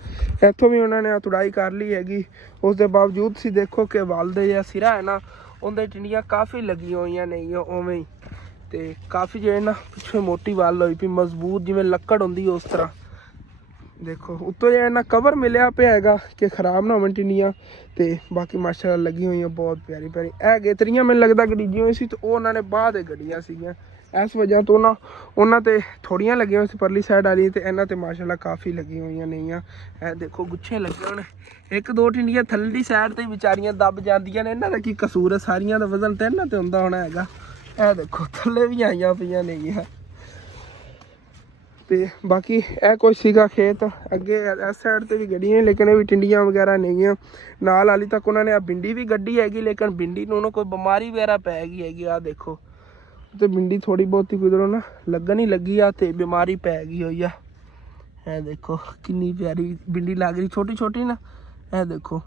ਇੱਥੋਂ ਵੀ ਉਹਨਾਂ ਨੇ ਤੁੜਾਈ ਕਰ ਲਈ ਹੈਗੀ। ਉਸ ਦੇ ਬਾਵਜੂਦ ਤੁਸੀਂ ਦੇਖੋ ਕਿ ਵੱਲ ਦੇ ਜਿਹੜਾ ਸਿਰਾ ਹੈ ਨਾ, ਉਹਦੇ ਟਿੰਡੀਆਂ ਕਾਫੀ ਲੱਗੀਆਂ ਹੋਈਆਂ ਨੇਗੀਆਂ ਉਵੇਂ ਹੀ। ਤੇ ਕਾਫੀ ਜਿਹੜੇ ਨਾ ਪਿੱਛੇ ਮੋਟੀ ਵੱਲ ਹੋਈ ਪਈ, ਮਜ਼ਬੂਤ ਜਿਵੇਂ ਲੱਕੜ ਹੁੰਦੀ ਉਸ ਤਰ੍ਹਾਂ। ਦੇਖੋ ਉੱਤੋਂ ਜਿਹੜਾ ਨਾ ਕਵਰ ਮਿਲਿਆ ਪਿਆ ਹੈਗਾ ਕਿ ਖਰਾਬ ਨਾ ਹੋਵਣ ਟਿੰਡੀਆਂ। ਤੇ ਬਾਕੀ ਮਾਸ਼ਾਅੱਲਾ ਲੱਗੀਆਂ ਹੋਈਆਂ ਬਹੁਤ ਪਿਆਰੀ। ਇਹ ਗੇਤਰੀਆਂ ਮੈਨੂੰ ਲੱਗਦਾ ਗੜੀਜੀਆਂ ਹੋਈ ਸੀ, ਤੇ ਉਹ ਉਹਨਾਂ ਨੇ ਬਾਅਦ ਗੱਡੀਆਂ ਸੀਗੀਆਂ। ਇਸ ਵਜ੍ਹਾ ਤੋਂ ਨਾ ਉਹਨਾਂ ਤੇ ਥੋੜੀਆਂ ਲੱਗੀਆਂ ਹੋਈਆਂ ਸੀ ਪਰਲੀ ਸਾਈਡ ਵਾਲੀ, ਤੇ ਇਹਨਾਂ ਤੇ ਮਾਸ਼ਾਅੱਲਾ ਕਾਫੀ ਲੱਗੀਆਂ ਹੋਈਆਂ ਨੇਗੀਆਂ। ਇਹ ਦੇਖੋ ਗੁੱਛੇ ਲੱਗੇ ਹੋਣ। ਇੱਕ ਦੋ ਟਿੰਡੀਆਂ ਥੱਲੜੀ ਸਾਈਡ ਤੇ ਵਿਚਾਰੀਆਂ ਦੱਬ ਜਾਂਦੀਆਂ ਨੇ, ਇਹਨਾਂ ਦਾ ਕੀ ਕਸੂਰ ਹੈ? ਸਾਰੀਆਂ ਦਾ ਵਜ਼ਨ ਤੇ ਇਹਨਾਂ ਤੇ ਹੁੰਦਾ ਹੋਣਾ ਹੈਗਾ। ਇਹ ਦੇਖੋ ਥੱਲੇ ਵੀ ਆਈਆਂ ਪਈਆਂ ਨੇਗੀਆਂ। ਤੇ ਬਾਕੀ ਇਹ ਕੁਛ ਸੀਗਾ ਖੇਤ। ਅੱਗੇ ਇਸ ਸਾਈਡ ਤੇ ਵੀ ਗੱਡੀਆਂ, ਲੇਕਿਨ ਇਹ ਵੀ ਟਿੰਡੀਆਂ ਵਗੈਰਾ ਨੇਗੀਆਂ। ਨਾਲ ਹਾਲੀ ਤੱਕ ਉਹਨਾਂ ਨੇ ਆ ਬਿੰਡੀ ਵੀ ਗੱਡੀ ਹੈਗੀ, ਲੇਕਿਨ ਬਿੰਡੀ ਨੂੰ ਨਾ ਕੋਈ ਬਿਮਾਰੀ ਵਗੈਰਾ ਪੈ ਗਈ ਹੈਗੀ। ਆਹ ਦੇਖੋ ਤੇ ਬਿੰਡੀ ਥੋੜੀ ਬਹੁਤੀ ਕੁਦਰੋਂ ਨਾ ਲੱਗਣ ਹੀ ਲੱਗੀ ਆ ਤੇ ਬਿਮਾਰੀ ਪੈ ਗਈ ਹੋਈ ਆ। ਇਹ ਦੇਖੋ ਕਿੰਨੀ ਪਿਆਰੀ ਬਿੰਡੀ ਲੱਗ ਰਹੀ, ਛੋਟੀ ਛੋਟੀ ਨਾ। ਇਹ ਦੇਖੋ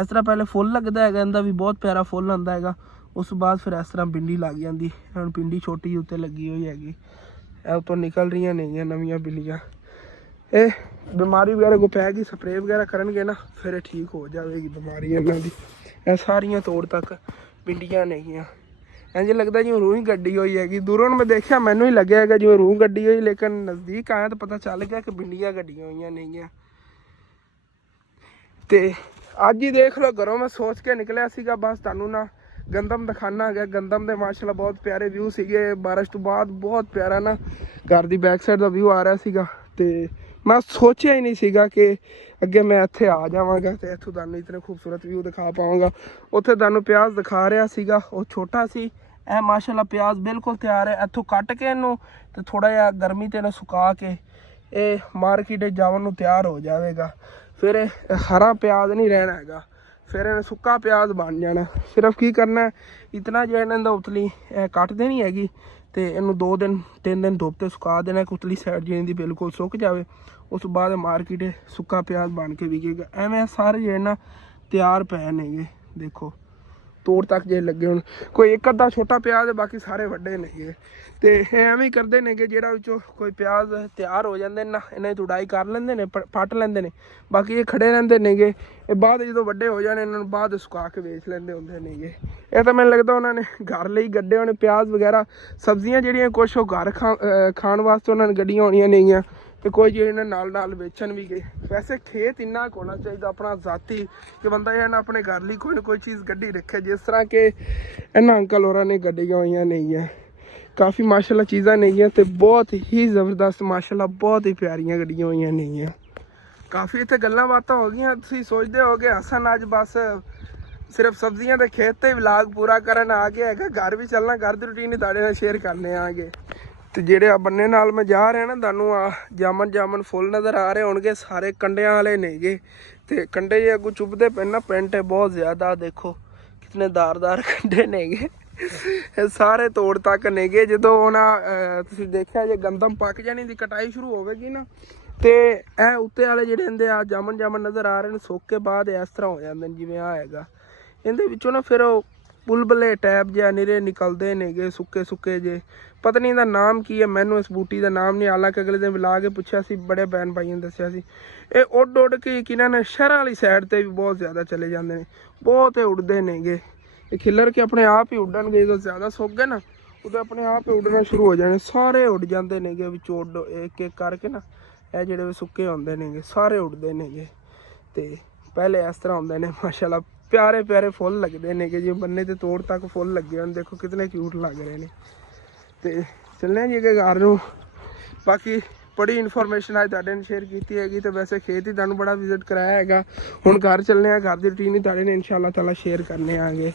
ਇਸ ਤਰ੍ਹਾਂ ਪਹਿਲੇ ਫੁੱਲ ਲੱਗਦਾ ਹੈਗਾ, ਇਹਦਾ ਵੀ ਬਹੁਤ ਪਿਆਰਾ ਫੁੱਲ ਆਉਂਦਾ ਹੈਗਾ। ਉਸ ਤੋਂ ਬਾਅਦ ਫਿਰ ਇਸ ਤਰ੍ਹਾਂ ਬਿੰਡੀ ਲੱਗ ਜਾਂਦੀ। ਹੁਣ ਬਿੰਡੀ ਛੋਟੀ ਉੱਤੇ ਲੱਗੀ ਹੋਈ ਹੈਗੀ। ਇਹ ਉੱਤੋਂ ਨਿਕਲ ਰਹੀਆਂ ਨੇਗੀਆਂ ਨਵੀਆਂ ਬਿੱਲੀਆਂ। ਇਹ ਬਿਮਾਰੀ ਵਗੈਰਾ ਕੋ ਪੈ ਗਈ, ਸਪਰੇਅ ਵਗੈਰਾ ਕਰਨਗੇ ਨਾ ਫਿਰ ਇਹ ਠੀਕ ਹੋ ਜਾਵੇਗੀ ਬਿਮਾਰੀ ਇਹਨਾਂ ਦੀ। ਇਹ ਸਾਰੀਆਂ ਤੋੜ ਤੱਕ ਬਿੰਡੀਆਂ ਨੇਗੀਆਂ। ਇੰਝ ਲੱਗਦਾ ਜਿਵੇਂ ਰੂਹ ਹੀ ਗੱਡੀ ਹੋਈ ਹੈਗੀ। ਦੂਰੋਂ ਮੈਂ ਦੇਖਿਆ ਮੈਨੂੰ ਹੀ ਲੱਗਿਆ ਹੈਗਾ ਜਿਵੇਂ ਰੂਹ ਗੱਡੀ ਹੋਈ, ਲੇਕਿਨ ਨਜ਼ਦੀਕ ਆਇਆ ਤਾਂ ਪਤਾ ਚੱਲ ਗਿਆ ਕਿ ਬਿੰਡੀਆਂ ਗੱਡੀਆਂ ਹੋਈਆਂ ਨੇਗੀਆਂ। ਤੇ ਅੱਜ ਹੀ ਦੇਖ ਲਓ ਘਰੋਂ ਮੈਂ ਸੋਚ ਕੇ ਨਿਕਲਿਆ ਸੀਗਾ ਬਸ ਤੁਹਾਨੂੰ ਨਾ ਗੰਦਮ ਦਿਖਾਣਾ ਹੈਗਾ। ਗੰਦਮ ਦੇ ਮਾਸ਼ਾਅੱਲਾ ਬਹੁਤ ਪਿਆਰੇ ਵਿਊ ਸੀਗੇ। ਬਾਰਿਸ਼ ਤੋਂ ਬਾਅਦ ਬਹੁਤ ਪਿਆਰਾ ਨਾ ਘਰ ਦੀ ਬੈਕ ਸਾਈਡ ਦਾ ਵਿਊ ਆ ਰਿਹਾ ਸੀਗਾ। ਤੇ ਮੈਂ ਸੋਚਿਆ ਹੀ ਨਹੀਂ ਸੀਗਾ ਕਿ ਅੱਗੇ ਮੈਂ ਇੱਥੇ ਆ ਜਾਵਾਂਗਾ ਤੇ ਇੱਥੋਂ ਤੁਹਾਨੂੰ ਇਤਨੇ ਖੂਬਸੂਰਤ ਵਿਊ ਦਿਖਾ ਪਾਵਾਂਗਾ। ਉੱਥੇ ਤੁਹਾਨੂੰ ਪਿਆਜ਼ ਦਿਖਾ ਰਿਹਾ ਸੀਗਾ, ਉਹ ਛੋਟਾ ਸੀ। ਇਹ ਮਾਸ਼ਾਅੱਲਾ ਪਿਆਜ਼ ਬਿਲਕੁਲ ਤਿਆਰ ਹੈ। ਇੱਥੋਂ ਕੱਟ ਕੇ ਇਹਨੂੰ ਤੇ ਥੋੜਾ ਜਿਹਾ ਗਰਮੀ ਤੇ ਇਹਨੂੰ ਸੁਕਾ ਕੇ ਇਹ ਮਾਰਕੀਟ ਜਾਵਣ ਨੂੰ ਤਿਆਰ ਹੋ ਜਾਵੇਗਾ। ਫਿਰ ਇਹ ਹਰਾ ਪਿਆਜ਼ ਨਹੀਂ ਰਹਿਣਾ ਹੈਗਾ, ਫਿਰ ਇਹਨੇ ਸੁੱਕਾ ਪਿਆਜ਼ ਬਣ ਜਾਣਾ। ਸਿਰਫ ਕੀ ਕਰਨਾ, ਇਤਨਾ ਜਿਹੜਾ ਇਹਨਾਂ ਦਾ ਉਤਲੀ ਕੱਟ ਦੇਣੀ ਹੈਗੀ ਤੇ ਇਹਨੂੰ 2 ਦਿਨ 3 ਦਿਨ ਧੁੱਪ ਤੇ ਸੁਕਾ ਦੇਣਾ ਕਿ ਉਤਲੀ ਸਾਈਡ ਜਿਹੀ ਦੀ ਬਿਲਕੁਲ ਸੁੱਕ ਜਾਵੇ। ਉਸ ਤੋਂ ਬਾਅਦ ਮਾਰਕੀਟ ਸੁੱਕਾ ਪਿਆਜ਼ ਬਣ ਕੇ ਵਿਕੇਗਾ। ਐਵੇਂ ਸਾਰੇ ਜਿਹੜੇ ਨਾ ਤਿਆਰ ਪਏ ਨੇਗੇ। ਦੇਖੋ ਤੋੜ ਤੱਕ ਜੇ ਲੱਗੇ ਹੁਣ, ਕੋਈ ਇੱਕ ਅੱਧਾ ਛੋਟਾ ਪਿਆਜ਼ ਹੈ, ਬਾਕੀ ਸਾਰੇ ਵੱਡੇ ਨੇਗੇ। ਤੇ ਐਵੇਂ ਹੀ ਕਰਦੇ ਨੇਗੇ, ਜਿਹੜਾ ਵਿੱਚੋਂ ਕੋਈ ਪਿਆਜ਼ ਤਿਆਰ ਹੋ ਜਾਂਦੇ ਨੇ ਨਾ ਇਹਨਾਂ ਦੀ ਤੁੜਾਈ ਕਰ ਲੈਂਦੇ ਨੇ, ਪੱਟ ਲੈਂਦੇ ਨੇ। ਬਾਕੀ ਇਹ ਖੜੇ ਰਹਿੰਦੇ ਨੇਗੇ। ਇਹ ਬਾਅਦ ਜਦੋਂ ਵੱਡੇ ਹੋ ਜਾਣੇ ਇਹਨਾਂ ਨੂੰ ਬਾਅਦ ਸੁਕਾ ਕੇ ਵੇਚ ਲੈਂਦੇ ਹੁੰਦੇ ਨੇਗੇ। ਇਹ ਤਾਂ ਮੈਨੂੰ ਲੱਗਦਾ ਉਹਨਾਂ ਨੇ ਘਰ ਲਈ ਗੱਡੇ ਹੋਣੇ ਪਿਆਜ਼ ਵਗੈਰਾ। ਸਬਜ਼ੀਆਂ ਜਿਹੜੀਆਂ ਕੁਛ ਉਹ ਘਰ ਖਾਣ ਵਾਸਤੇ ਉਹਨਾਂ ਨੇ ਗੱਡੀਆਂ ਹੋਣੀਆਂ ਨੇਗੀਆਂ, ਤੇ ਕੋਈ ਜਿਹੜੇ ਨਾਲ ਵੇਚਣ ਵੀ ਗਏ। ਵੈਸੇ ਖੇਤ ਇੰਨਾ ਕੁ ਹੋਣਾ ਚਾਹੀਦਾ ਆਪਣਾ ਜ਼ਾਤੀ ਕਿ ਬੰਦਾ ਇਹ ਨਾ ਆਪਣੇ ਘਰ ਲਈ ਕੋਈ ਨਾ ਕੋਈ ਚੀਜ਼ ਗੱਡੀ ਰੱਖੇ, ਜਿਸ ਤਰ੍ਹਾਂ ਕਿ ਇਹਨਾਂ ਅੰਕਲ ਹੋਰਾਂ ਨੇ ਗੱਡੀਆਂ ਹੋਈਆਂ ਨੇਗੀਆਂ। ਕਾਫੀ ਮਾਸ਼ਾਅੱਲਾ ਚੀਜ਼ਾਂ ਨੇਗੀਆਂ ਤੇ ਬਹੁਤ ਹੀ ਜ਼ਬਰਦਸਤ ਮਾਸ਼ਾਅੱਲਾ ਬਹੁਤ ਹੀ ਪਿਆਰੀਆਂ ਗੱਡੀਆਂ ਹੋਈਆਂ ਨੇਗੀਆਂ। ਕਾਫੀ ਇੱਥੇ ਗੱਲਾਂ ਬਾਤਾਂ ਹੋ ਗਈਆਂ। ਤੁਸੀਂ ਸੋਚਦੇ ਹੋਗੇ ਹਸਨ ਅੱਜ ਬਸ ਸਿਰਫ ਸਬਜ਼ੀਆਂ ਦੇ ਖੇਤ ਤੇ ਵਲੌਗ ਪੂਰਾ ਕਰਨ ਆ ਗਿਆ ਹੈਗਾ, ਘਰ ਵੀ ਚੱਲਣਾ, ਘਰ ਦੀ ਰੂਟੀਨ ਹੀ ਤੁਹਾਡੇ ਨਾਲ ਸ਼ੇਅਰ ਕਰਨੇ ਆਗੇ। ਤੇ ਜਿਹੜੇ ਆ ਬੰਨੇ ਨਾਲ ਮੈਂ ਜਾ ਰਿਹਾ ਨਾ, ਤੁਹਾਨੂੰ ਆ ਜਾਮਨ ਫੁੱਲ ਨਜ਼ਰ ਆ ਰਹੇ ਹੋਣਗੇ, ਸਾਰੇ ਕੰਡਿਆਂ ਵਾਲੇ ਨੇਗੇ। ਤੇ ਕੰਡੇ ਜੇ ਅੱਗੋਂ ਚੁੱਭਦੇ ਪਏ ਨਾ, ਪੈਂਟ ਬਹੁਤ ਜ਼ਿਆਦਾ। ਦੇਖੋ ਕਿਤਨੇ ਦਾਰਦਾਰ ਕੰਡੇ ਨੇਗੇ। ਇਹ ਸਾਰੇ ਤੋੜ ਤੱਕ ਨੇਗੇ। ਜਦੋਂ ਉਹਨਾਂ ਤੁਸੀਂ ਦੇਖਿਆ ਜੇ ਗੰਦਮ ਪੱਕ ਜਾਣੀ ਦੀ ਕਟਾਈ ਸ਼ੁਰੂ ਹੋਵੇਗੀ ਨਾ, ਤੇ ਇਹ ਉੱਤੇ ਵਾਲੇ ਜਿਹੜੇ ਹੁੰਦੇ ਆ ਜਾਮਨ ਨਜ਼ਰ ਆ ਰਹੇ ਨੇ, ਸੁੱਕ ਕੇ ਬਾਅਦ ਇਸ ਤਰ੍ਹਾਂ ਹੋ ਜਾਂਦੇ ਨੇ ਜਿਵੇਂ ਆ ਹੈਗਾ। ਇਹਦੇ ਵਿੱਚੋਂ ਨਾ ਫਿਰ ਉਹ ਬੁਲਬਲੇ ਟੈਪ ਜਿਹਾ ਨਿਰੇ ਨਿਕਲਦੇ ਨੇਗੇ, ਸੁੱਕੇ ਜੇ। ਪਤਾ ਨਹੀਂ ਇਹਦਾ ਨਾਮ ਕੀ ਹੈ, ਮੈਨੂੰ ਇਸ ਬੂਟੀ ਦਾ ਨਾਮ ਨਹੀਂ। ਹਾਲਾਂਕਿ ਅਗਲੇ ਦਿਨ ਮਿਲਾ ਕੇ ਪੁੱਛਿਆ ਸੀ, ਬੜੇ ਭੈਣ ਭਾਈਆਂ ਨੇ ਦੱਸਿਆ ਸੀ ਇਹ ਉੱਡ ਕੇ ਕਿਨਾਂ ਨੇ ਸ਼ਹਿਰਾਂ ਵਾਲੀ ਸਾਈਡ ਤੇ ਵੀ ਬਹੁਤ ਜ਼ਿਆਦਾ ਚਲੇ ਜਾਂਦੇ ਨੇ। ਬਹੁਤ ਉੱਡਦੇ ਨੇਗੇ। ਇਹ ਖਿੱਲਰ ਕੇ ਆਪਣੇ ਆਪ ਹੀ ਉੱਡਣਗੇ। ਜਦੋਂ ਜ਼ਿਆਦਾ ਸੁੱਕ ਗਏ ਨਾ ਉਦੋਂ ਆਪਣੇ ਆਪ ਹੀ ਉੱਡਣਾ ਸ਼ੁਰੂ ਹੋ ਜਾਣੇ। ਸਾਰੇ ਉੱਡ ਜਾਂਦੇ ਨੇਗੇ ਵਿੱਚੋਂ ਉੱਡ ਇੱਕ ਕਰਕੇ ਨਾ। ਇਹ ਜਿਹੜੇ ਸੁੱਕੇ ਹੁੰਦੇ ਨੇਗੇ ਸਾਰੇ ਉੱਡਦੇ ਨੇਗੇ। ਤੇ ਪਹਿਲੇ ਇਸ ਤਰ੍ਹਾਂ ਹੁੰਦੇ ਨੇ ਮਾਸ਼ਾਅੱਲਾ। ਪਿਆਰੇ ਪਿਆਰੇ ਫੁੱਲ ਲੱਗਦੇ ਨੇਗੇ, ਜਿਵੇਂ ਬੰਨੇ ਤੇ ਤੋੜ ਤੱਕ ਫੁੱਲ ਲੱਗੇ ਹਨ। ਦੇਖੋ ਕਿਤਨੇ ਕਿਊਟ ਲੱਗ ਰਹੇ ਨੇ। ਤੇ ਚੱਲੇ ਜੀ ਕਿ ਘਰ ਨੂੰ। ਬਾਕੀ ਬੜੀ ਇਨਫੋਰਮੇਸ਼ਨ ਅੱਜ ਤੁਹਾਡੇ ਨਾਲ ਸ਼ੇਅਰ ਕੀਤੀ ਹੈਗੀ। ਤੇ ਵੈਸੇ ਖੇਤ ਹੀ ਤੁਹਾਨੂੰ ਬੜਾ ਵਿਜ਼ਿਟ ਕਰਾਇਆ ਹੈਗਾ। ਹੁਣ ਘਰ ਚੱਲਣੇ ਆ, ਘਰ ਦੀ ਰੂਟੀਨ ਹੀ ਤੁਹਾਡੇ ਨਾਲ ਇਨਸ਼ਾਅੱਲਾ ਤਾਲਾ ਸ਼ੇਅਰ ਕਰਨੇ ਆਗੇ।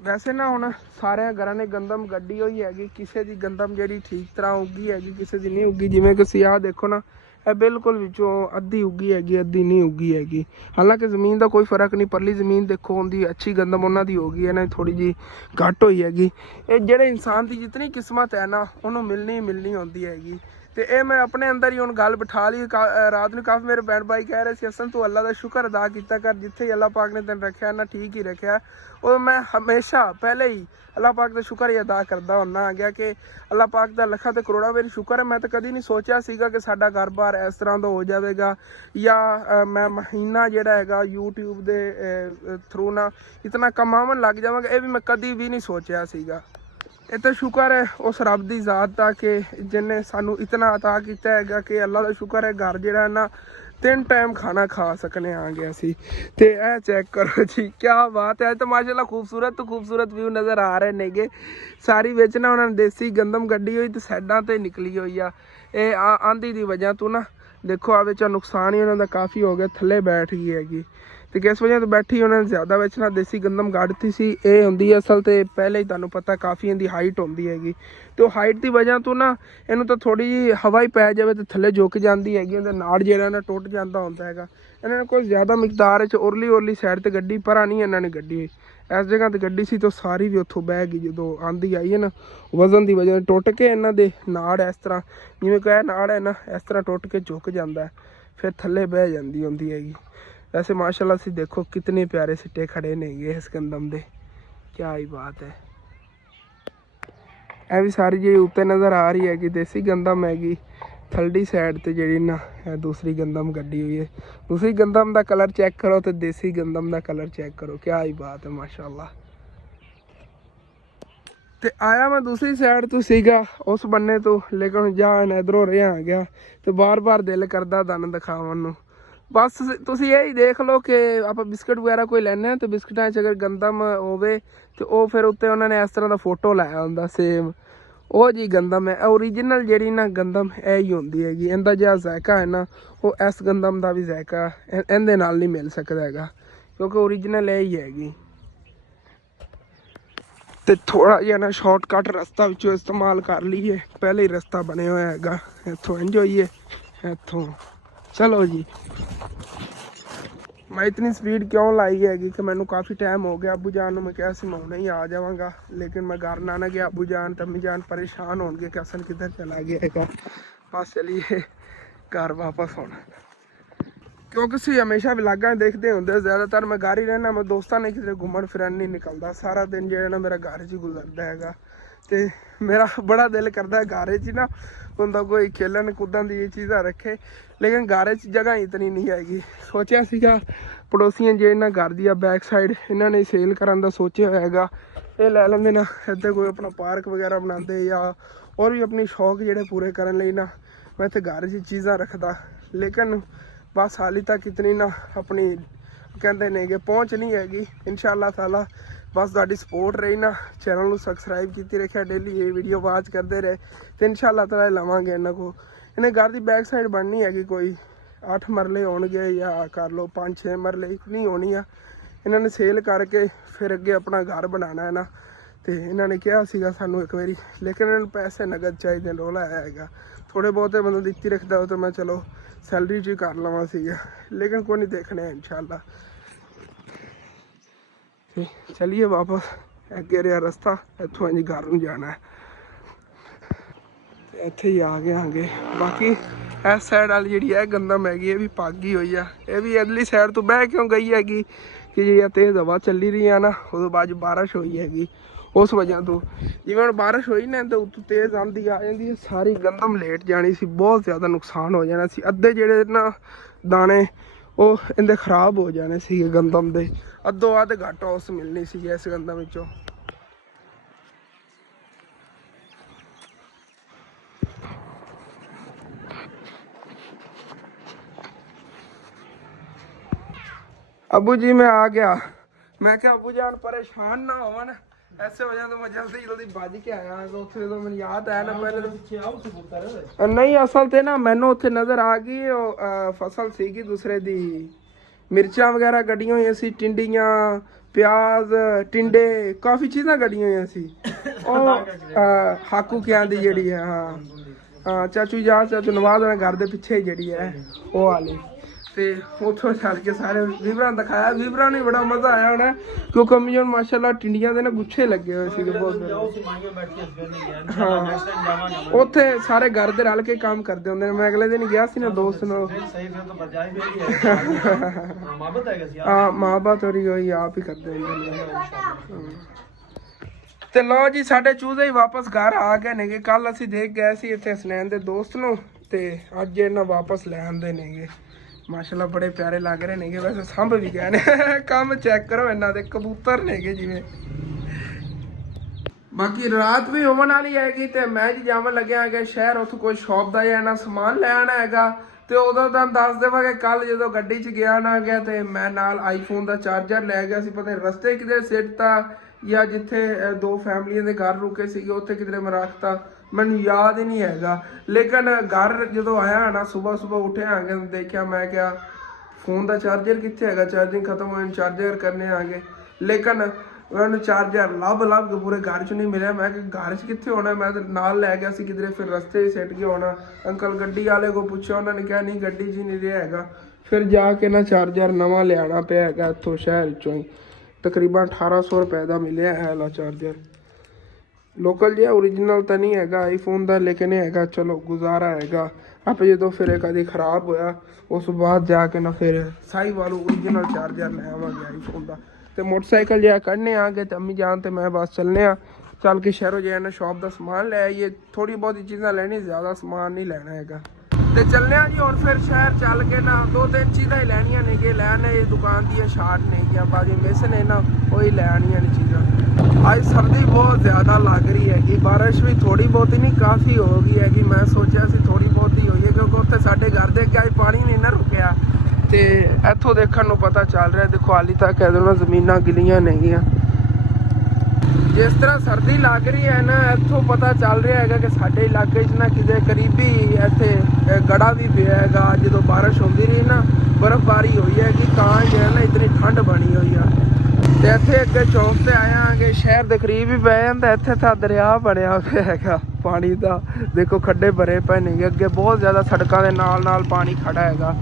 ਵੈਸੇ ਨਾ ਹੁਣ ਸਾਰਿਆਂ ਘਰਾਂ ਨੇ ਗੰਦਮ ਗੱਡੀ ਹੋਈ ਹੈਗੀ। ਕਿਸੇ ਦੀ ਗੰਦਮ ਜਿਹੜੀ ਠੀਕ ਤਰ੍ਹਾਂ ਉੱਗੀ ਹੈਗੀ, ਕਿਸੇ ਦੀ ਨਹੀਂ ਉੱਗੀ। ਜਿਵੇਂ ਕਿ ਸਿਆਹ ਦੇਖੋ ਨਾ, ਇਹ ਬਿਲਕੁਲ ਵਿੱਚੋਂ ਅੱਧੀ ਉੱਗੀ ਹੈਗੀ, ਅੱਧੀ ਨਹੀਂ ਉੱਗੀ ਹੈਗੀ। ਹਾਲਾਂਕਿ ਜ਼ਮੀਨ ਦਾ ਕੋਈ ਫਰਕ ਨਹੀਂ। ਪਰਲੀ ਜ਼ਮੀਨ ਦੇਖੋ ਉਹਦੀ ਅੱਛੀ ਗੰਦਮ ਉਹਨਾਂ ਦੀ ਹੋ ਗਈ ਹੈ ਨਾ, ਥੋੜੀ ਜਿਹੀ ਘੱਟ ਹੋਈ ਹੈਗੀ। ਇਹ ਜਿਹੜੇ ਇਨਸਾਨ ਦੀ ਜਿਤਨੀ ਕਿਸਮਤ ਹੈ ਨਾ, ਉਹਨੂੰ ਮਿਲਣੀ ਹੁੰਦੀ ਹੈਗੀ। ਤੇ ਇਹ ਮੈਂ ਆਪਣੇ ਅੰਦਰ ਹੀ ਹੁਣ ਗੱਲ ਬਿਠਾ ਲਈ। ਰਾਤ ਨੂੰ ਕਾਫੀ ਮੇਰੇ ਭੈਣ ਭਾਈ ਕਹਿ ਰਹੇ ਸੀ, ਅਸਲ ਤੂੰ ਅੱਲਾ ਦਾ ਸ਼ੁਕਰ ਅਦਾ ਕੀਤਾ ਕਰ, ਜਿੱਥੇ ਅੱਲਾ ਪਾਕ ਨੇ ਤੈਨੂੰ ਰੱਖਿਆ ਨਾ ਠੀਕ ਹੀ ਰੱਖਿਆ। ਉਹ ਮੈਂ ਹਮੇਸ਼ਾ ਪਹਿਲੇ ਹੀ ਅੱਲਾ ਪਾਕ ਦਾ ਸ਼ੁਕਰ ਹੀ ਅਦਾ ਕਰਦਾ ਹੁੰਦਾ ਆ ਗਿਆ ਕਿ ਅੱਲਾ ਪਾਕ ਦਾ ਲੱਖਾਂ ਤੇ ਕਰੋੜਾਂ ਵਾਰੀ ਸ਼ੁਕਰ ਹੈ। ਮੈਂ ਤਾਂ ਕਦੀ ਨਹੀਂ ਸੋਚਿਆ ਸੀਗਾ ਕਿ ਸਾਡਾ ਘਰ-ਬਾਰ ਇਸ ਤਰ੍ਹਾਂ ਦਾ ਹੋ ਜਾਵੇਗਾ, ਜਾਂ ਮੈਂ ਮਹੀਨਾ ਜਿਹੜਾ ਹੈਗਾ YouTube ਦੇ ਥਰੂ ਨਾ ਇਤਨਾ ਕਮਾਉਣ ਲੱਗ ਜਾਵਾਂਗਾ। ਇਹ ਵੀ ਮੈਂ ਕਦੀ ਵੀ ਨਹੀਂ ਸੋਚਿਆ ਸੀਗਾ। ਇਹ ਤਾਂ ਸ਼ੁਕਰ ਹੈ ਉਸ ਰੱਬ ਦੀ ਜ਼ਾਤ ਦਾ ਕਿ ਜਿਹਨੇ ਸਾਨੂੰ ਇਤਨਾ ਅਤਾ ਕੀਤਾ ਹੈਗਾ ਕਿ ਅੱਲਾ ਦਾ ਸ਼ੁਕਰ ਹੈ ਘਰ ਜਿਹੜਾ ਨਾ 3 ਟਾਈਮ ਖਾਣਾ ਖਾ ਸਕਨੇ ਆਂਗੇ ਅਸੀਂ। ਤੇ ਇਹ ਚੈੱਕ ਕਰੋ ਜੀ, ਕੀ ਬਾਤ ਹੈ। ਤੇ ਮਾਸ਼ਾਅੱਲਾ ਖੂਬਸੂਰਤ ਤੋਂ ਖੂਬਸੂਰਤ ਵਿਊ ਨਜ਼ਰ ਆ ਰਹੇ ਨੇਗੇ। ਸਾਰੀ ਵਿੱਚ ਨਾ ਉਹਨਾਂ ਨੇ ਦੇਸੀ ਗੰਦਮ ਕੱਢੀ ਹੋਈ ਤੇ ਸਾਈਡਾਂ ਤੇ ਨਿਕਲੀ ਹੋਈ ਆ। ਇਹ ਆਂधी ਦੀ ਵਜ੍ਹਾ ਤੋਂ ਨਾ ਦੇਖੋ ਆ ਵਿੱਚ ਨੁਕਸਾਨ ਹੀ ਉਹਨਾਂ ਦਾ ਕਾਫੀ ਹੋ ਗਿਆ, ਥੱਲੇ ਬੈਠ ਗਈ ਹੈਗੀ। ਤੇ ਕਿਸ ਵਜ੍ਹਾ ਤੋਂ ਬੈਠੀ, ਉਹਨਾਂ ਨੇ ਜ਼ਿਆਦਾ ਵਿੱਚ ਨਾ ਦੇਸੀ ਗੰਦਮ ਕੱਢਤੀ ਸੀ। ਇਹ ਹੁੰਦੀ ਹੈ ਅਸਲ ਤੇ ਪਹਿਲੇ ਹੀ ਤੁਹਾਨੂੰ ਪਤਾ ਕਾਫੀ ਇਹਦੀ ਹਾਈਟ ਹੁੰਦੀ ਹੈਗੀ, ਤੇ ਉਹ ਹਾਈਟ ਦੀ ਵਜ੍ਹਾ ਤੋਂ ਨਾ ਇਹਨੂੰ ਤਾਂ ਥੋੜੀ ਜਿਹੀ ਹਵਾ ਹੀ ਪੈ ਜਾਵੇ ਤੇ ਥੱਲੇ ਝੁਕ ਜਾਂਦੀ ਹੈਗੀ, ਉਹਦੇ ਨਾੜ ਜਿਹੜਾ ਨਾ ਟੁੱਟ ਜਾਂਦਾ ਹੁੰਦਾ ਹੈਗਾ। ਇਹਨਾਂ ਨੇ ਕੋਈ ਜ਼ਿਆਦਾ ਮਿਕਦਾਰ 'ਚ ਉਰਲੀ ਸਾਈਡ ਤੇ ਗੱਡੀ, ਪਰਾਂ ਨਹੀਂ ਇਹਨਾਂ ਨੇ ਗੱਡੀ ਹੋਈ, ਇਸ ਜਗ੍ਹਾ ਤੇ ਗੱਡੀ ਸੀ। ਤਾਂ ਸਾਰੀ ਵੀ ਉੱਥੋਂ ਬਹਿ ਗਈ ਜਦੋਂ ਆਂਦੀ ਆਈ ਹੈ ਨਾ, ਵਜ਼ਨ ਦੀ ਵਜ੍ਹਾ ਟੁੱਟ ਕੇ ਇਹਨਾਂ ਦੇ ਨਾੜ ਇਸ ਤਰ੍ਹਾਂ, ਜਿਵੇਂ ਕਿ ਨਾੜ ਹੈ ਨਾ ਇਸ ਤਰ੍ਹਾਂ ਟੁੱਟ ਕੇ ਝੁਕ ਜਾਂਦਾ, ਫਿਰ ਥੱਲੇ ਬਹਿ ਜਾਂਦੀ ਹੁੰਦੀ ਹੈਗੀ। वैसे माशाल्लाह से देखो कितने प्यारे सिट्टे खड़े ने ये इस गंदम दे, क्या ही बात है। ਇਹ ਵੀ ਸਾਰੀ ਜਿਹੜੀ ਉੱਤੇ ਨਜ਼ਰ ਆ ਰਹੀ ਹੈ ਕਿ ਦੇਸੀ ਗੰਦਮ ਹੈਗੀ। ਥੱਲੜੀ ਸਾਈਡ ਤੇ ਜਿਹੜੀ ਨਾ ਇਹ ਦੂਸਰੀ ਗੰਦਮ ਕੱਢੀ ਹੋਈ ਹੈ। ਦੂਸਰੀ ਗੰਦਮ ਦਾ ਕਲਰ ਚੈੱਕ ਕਰੋ ਤੇ ਦੇਸੀ ਗੰਦਮ ਦਾ ਕਲਰ ਚੈੱਕ ਕਰੋ, क्या ही बात है माशाल्लाह। ਤੇ ਆਇਆ ਮੈਂ ਦੂਸਰੀ ਸਾਈਡ ਤੋਂ ਸੀਗਾ ਉਸ ਬੰਨੇ ਤੋਂ, ਲੇਕਿਨ ਜਾਣ ਇਧਰੋਂ ਰਿਹਾ ਆ ਗਿਆ ਤੇ ਬਾਰ-ਬਾਰ ਦਿਲ ਕਰਦਾ ਤੁਹਾਨੂੰ ਦਿਖਾਉਣ ਨੂੰ। ਬਸ ਤੁਸੀਂ ਇਹ ਹੀ ਦੇਖ ਲਓ ਕਿ ਆਪਾਂ ਬਿਸਕਟ ਵਗੈਰਾ ਕੋਈ ਲੈਂਦੇ ਹਾਂ ਤੇ ਬਿਸਕਟਾਂ 'ਚ ਅਗਰ ਗੰਦਮ ਹੋਵੇ ਤੇ ਉਹ ਫਿਰ ਉੱਤੇ ਉਹਨਾਂ ਨੇ ਇਸ ਤਰ੍ਹਾਂ ਦਾ ਫੋਟੋ ਲਾਇਆ ਹੁੰਦਾ ਸੇਮ, ਉਹ ਜੀ ਗੰਦਮ ਹੈ। ਓਰੀਜਨਲ ਜਿਹੜੀ ਨਾ ਗੰਦਮ ਇਹ ਹੀ ਹੁੰਦੀ ਹੈਗੀ। ਇਹਦਾ ਜਿਹੜਾ ਜ਼ਾਇਕਾ ਹੈ ਨਾ ਉਹ ਇਸ ਗੰਦਮ ਦਾ ਵੀ ਜ਼ਾਇਕਾ ਇਹਦੇ ਨਾਲ ਨਹੀਂ ਮਿਲ ਸਕਦਾ ਹੈਗਾ, ਕਿਉਂਕਿ ਓਰੀਜਨਲ ਇਹ ਹੀ ਹੈਗੀ। ਤੇ ਥੋੜਾ ਜਿਹਾ ਨਾ ਸ਼ਾਰਟਕਟ ਰਸਤਾ ਵਿੱਚੋਂ ਇਸਤੇਮਾਲ ਕਰ ਲਈਏ, ਪਹਿਲੇ ਹੀ ਰਸਤਾ ਬਣਿਆ ਹੋਇਆ ਹੈਗਾ, ਇੱਥੋਂ ਇੰਜ ਹੋਈਏ ਇੱਥੋਂ। ਚਲੋ ਜੀ, मैं इतनी स्पीड क्यों लाई हैगी कि मैंने काफ़ी टाइम हो गया। अबू जान मैं क्या मैं हुणे ही आ जावांगा, लेकिन मैं घर ना गया। अबू जान तो अम्मी जान परेशान होंगे कि असन किधर चला गया है। बस चलिए घर वापस होना, क्योंकि सी हमेशा व्लॉगां देखते होंगे। ज़्यादातर मैं घर ही रहना, मैं दोस्तों ने किधर घूमन फिरन नहीं निकलता। सारा दिन जो है ना मेरा घर च गुजरता हैगा। तो मेरा बड़ा दिल करता है घर च ना बंदा कोई खेलन कूदन दी चीज़ां रखे, लेकिन घर च जगह इतनी नहीं आएगी। सोचा सीगा पड़ोसियां जो इन्होंने घर दी बैक साइड इन्होंने सेल करने का सोचा हैगा, ये लै लेंदे ना इधर कोई अपना पार्क वगैरह बनाते या और भी अपनी शौक जेह्ड़े पूरे करने लई ना मैं इत्थे घर च चीज़ां रखदा। लेकिन बस हाली तक इतनी ना अपनी कहते ने कि पहुँच नहीं हैगी। इंशाअल्लाह ताला बस तुहाडी सपोर्ट रही ना, चैनल को सबसक्राइब की रखिया, डेली ये वीडियो वाच करते रहे तो इंशाअल्लाह ताला लवांगे इन्हां को। इन्हें घर की बैक साइड बननी हैगी, कोई 8 मरले होणगे या कर लो 5-6 मरले इतनी होनी आ। इन्होंने सेल करके फिर अगे अपना घर बनाना है ना, तो इन्होंने कहा सीगा सानू एक बारी, लेकिन इन्होंने पैसे नगद चाहिए। रोला हैगा थोड़े बहुते मतलब दित्ती रखता हो तो मैं चलो सैलरी च कर लवां सीगा, लेकिन कोई नहीं देखने इंशाअल्लाह। चलिए वापस अगे रहा रस्ता, इतों इंज घर नूं जाना है, इत्थे ही आ गए आगे। बाकी इस साइड वाली जी है गंदम हैगी, ये भी पागी हुई है। ये भी इधरली साइड तो बह क्यों गई हैगी कि जी तेज़ हवा चली रही है ना, उस बाद बारिश हुई हैगी, उस वजह तो जिवें हुण बारिश हुई ना तो उत्तों तेज़ आंधी आ जाती है, सारी गंदम लेट जानी सी, बहुत ज़्यादा नुकसान हो जाना सी। अद्धे जेहड़े ना दाने वो इहदे खराब हो जाने सी गंदम दे, अद्धों अद्ध घट उस मिलनी सी इस गंदम विचों। अबू जी मैं आ गया, मैं क्या अबू जान परेशान ना हो ना, ऐसे वजह तो मैं जल्दी जल्दी भज के आया तो उत्थे तो मैंने याद आया ना पहले नहीं असल ते ना मैनू उत्थे नज़र आ गई फसल सीगी दूसरे दी, मिर्चा वगैरह कड्डियां हुई सी, टिंडियां प्याज टिंडे काफ़ी चीज़ां कड्डियां हुई सी। हाकू क्या दी जेड़ी है, हाँ चाचू यार चाचू नवाज ने घर के पिछे जी है वो वाली, तो उतों चल के सारे वीवरा दिखाया। वीवरा ने बड़ा मज़ा आया होना, क्योंकि अम्मी जी माशाल्लाह टिंडियां दे ना गुच्छे लगे हुए थे बहुत। हाँ उत्थे सारे घर दे रल के काम करते होंगे। मैं अगले दिन गया सी ना दोस्त नाल, हाँ माँ बाप होरी आप ही करते होंगे। तो लो जी साढ़े चूजे ही वापस घर आ गए ने। कल असीं देख गए सी इत्थे हसनैन दे दोस्त नूं, ते अज इन्हां वापस लै आंदे ने। माशाल्लाह बड़े प्यारे लग रहे ने, वैसे संभ भी गए ने। कम चेक करो इन्हां दे, कबूतर ने जिवें। बाकी रात भी होवन वाली हैगी, ते मैं जी जावन लग्या है शहर, उत्थों कोई शॉप का या ना समान लै आना हैगा। ਤੇ ਉਦੋਂ ਤਾਂ ਦੱਸ ਦੇਵਾਂ ਕਿ ਕੱਲ ਜਦੋਂ ਗੱਡੀ 'ਚ ਗਿਆ ਨਾ ਗਿਆ ਤੇ ਮੈਂ ਨਾਲ ਆਈਫੋਨ ਦਾ ਚਾਰਜਰ ਲੈ ਗਿਆ ਸੀ, ਪਤਾ ਨਹੀਂ ਰਸਤੇ ਕਿਤੇ ਸਿੱਟਤਾ ਜਾਂ ਜਿੱਥੇ ਦੋ ਫੈਮਲੀਆਂ ਦੇ ਘਰ ਰੁਕੇ ਸੀਗੇ ਉੱਥੇ ਕਿਧਰੇ ਮੈਂ ਰੱਖਤਾ, ਮੈਨੂੰ ਯਾਦ ਹੀ ਨਹੀਂ ਹੈਗਾ। ਲੇਕਿਨ ਘਰ ਜਦੋਂ ਆਇਆ ਨਾ ਸਵੇਰ ਸਵੇਰ ਉੱਠਿਆ ਆ ਕੇ ਦੇਖਿਆ, ਮੈਂ ਕਿਹਾ ਫੋਨ ਦਾ ਚਾਰਜਰ ਕਿੱਥੇ ਹੈਗਾ, ਚਾਰਜਿੰਗ ਖਤਮ ਹੋਈ, ਚਾਰਜਰ ਕਰਨੇ ਆ ਗਏ। ਲੇਕਿਨ ਉਹਨਾਂ ਨੂੰ ਚਾਰਜਰ ਲੱਭ ਕੇ ਪੂਰੇ ਘਰ 'ਚ ਨਹੀਂ ਮਿਲਿਆ। ਮੈਂ ਕਿਹਾ ਘਰ 'ਚ ਕਿੱਥੇ ਹੋਣਾ, ਮੈਂ ਤਾਂ ਨਾਲ ਲੈ ਗਿਆ ਸੀ ਕਿਧਰੇ, ਫਿਰ ਰਸਤੇ 'ਚ ਸਿੱਟ ਗਿਆ ਹੋਣਾ। ਅੰਕਲ ਗੱਡੀ ਵਾਲੇ ਕੋਲ ਪੁੱਛਿਆ, ਉਹਨਾਂ ਨੇ ਕਿਹਾ ਨਹੀਂ ਗੱਡੀ 'ਚ ਨਹੀਂ ਰਿਹਾ ਹੈਗਾ। ਫਿਰ ਜਾ ਕੇ ਨਾ ਚਾਰਜਰ ਨਵਾਂ ਲਿਆਉਣਾ ਪਿਆ ਹੈਗਾ ਇੱਥੋਂ ਸ਼ਹਿਰ 'ਚੋਂ ਹੀ, ਤਕਰੀਬਨ 1800 ਰੁਪਏ ਦਾ ਮਿਲਿਆ ਇਹ ਵਾਲਾ ਚਾਰਜਰ। ਲੋਕਲ ਜਿਹਾ ਓਰੀਜਨਲ ਤਾਂ ਨਹੀਂ ਹੈਗਾ ਆਈਫੋਨ ਦਾ, ਲੇਕਿਨ ਇਹ ਹੈਗਾ ਚਲੋ ਗੁਜ਼ਾਰਾ ਹੈਗਾ। ਆਪੇ ਜਦੋਂ ਫਿਰ ਕਦੇ ਖ਼ਰਾਬ ਹੋਇਆ ਉਸ ਤੋਂ ਬਾਅਦ ਜਾ ਕੇ ਨਾ ਫਿਰ ਸਾਈ ਵਾਲੂ ਓਰੀਜਨਲ ਚਾਰਜਰ ਲੈ ਆਵਾਂਗੇ ਆਈਫੋਨ ਦਾ। ਤੇ ਮੋਟਰਸਾਈਕਲ ਜਿਹਾ ਕੱਢਨੇ ਆ ਗਏ ਤੇ ਅੰਮੀ ਜਾਨ ਤੇ ਮੈਂ ਬਸ ਚੱਲਨੇ ਆ, ਚੱਲ ਕੇ ਸ਼ਹਿਰੋਂ ਜੇ ਨਾ ਸ਼ਾਪ ਦਾ ਸਮਾਨ ਲੈ ਆਈਏ, ਥੋੜੀ ਬਹੁਤੀ ਚੀਜ਼ਾਂ ਲੈਣੀ, ਜ਼ਿਆਦਾ ਸਮਾਨ ਨਹੀਂ ਲੈਣਾ ਹੈਗਾ। ਤੇ ਚੱਲਨੇ ਆ ਜੀ ਹੁਣ ਫਿਰ ਸ਼ਹਿਰ ਚੱਲ ਕੇ ਨਾ 2-3 ਚੀਜ਼ਾਂ ਹੀ ਲੈਣੀਆਂ ਨੇਗੇ, ਲੈਣੇ ਇਹ ਦੁਕਾਨ ਦੀ ਸ਼ਾਰਟ ਨੇਗੀਆਂ ਬਾਕੀ ਮਿਸ ਨੇ ਨਾ, ਉਹੀ ਲੈਣੀਆਂ ਨੇ ਚੀਜ਼ਾਂ। ਅੱਜ ਸਰਦੀ ਬਹੁਤ ਜ਼ਿਆਦਾ ਲੱਗ ਰਹੀ ਹੈਗੀ, ਬਾਰਿਸ਼ ਵੀ ਥੋੜੀ ਬਹੁਤੀ ਨਹੀਂ ਕਾਫੀ ਹੋ ਗਈ ਹੈਗੀ। ਮੈਂ ਸੋਚਿਆ ਸੀ ਥੋੜੀ ਬਹੁਤੀ ਹੋਈ ਹੈ ਕਿਉਂਕਿ ਉੱਥੇ ਸਾਡੇ ਘਰ ਦੇ ਅੱਗੇ ਪਾਣੀ ਨਹੀਂ ਨਾ ਰੁਕਿਆ, ਤੇ ਇੱਥੋਂ ਦੇਖਣ ਨੂੰ ਪਤਾ ਚੱਲ ਰਿਹਾ ਦੇਖੋ ਹਾਲੀ ਤੱਕ ਇਹਦੇ ਨਾਲ ਜ਼ਮੀਨਾਂ ਗਿੱਲੀਆਂ ਨੇਗੀਆਂ। ਜਿਸ ਤਰ੍ਹਾਂ ਸਰਦੀ ਲੱਗ ਰਹੀ ਹੈ ਨਾ, ਇੱਥੋਂ ਪਤਾ ਚੱਲ ਰਿਹਾ ਹੈਗਾ ਕਿ ਸਾਡੇ ਇਲਾਕੇ 'ਚ ਨਾ ਕਿਤੇ ਕਰੀਬੀ ਇੱਥੇ ਗੜਾ ਵੀ ਪਿਆ ਹੈਗਾ। ਜਦੋਂ ਬਾਰਿਸ਼ ਹੁੰਦੀ ਰਹੀ ਨਾ, ਬਰਫ਼ਬਾਰੀ ਹੋਈ ਹੈਗੀ, ਤਾਂ ਜਿਹੜਾ ਨਾ ਇਤਨੀ ਠੰਡ ਬਣੀ ਹੋਈ ਆ। ਤੇ ਇੱਥੇ ਅੱਗੇ ਚੌਂਕ ਤੇ ਆਇਆਂਗੇ, ਸ਼ਹਿਰ ਦੇ ਕਰੀਬ ਹੀ ਪੈ ਜਾਂਦਾ, ਇੱਥੇ ਤਾਂ ਦਰਿਆ ਬਣਿਆ ਪਿਆ ਹੈਗਾ ਪਾਣੀ ਦਾ, ਦੇਖੋ ਖੱਡੇ ਭਰੇ ਪਏ ਨੇਗੇ ਅੱਗੇ, ਬਹੁਤ ਜ਼ਿਆਦਾ ਸੜਕਾਂ ਦੇ ਨਾਲ ਪਾਣੀ ਖੜਾ ਹੈਗਾ।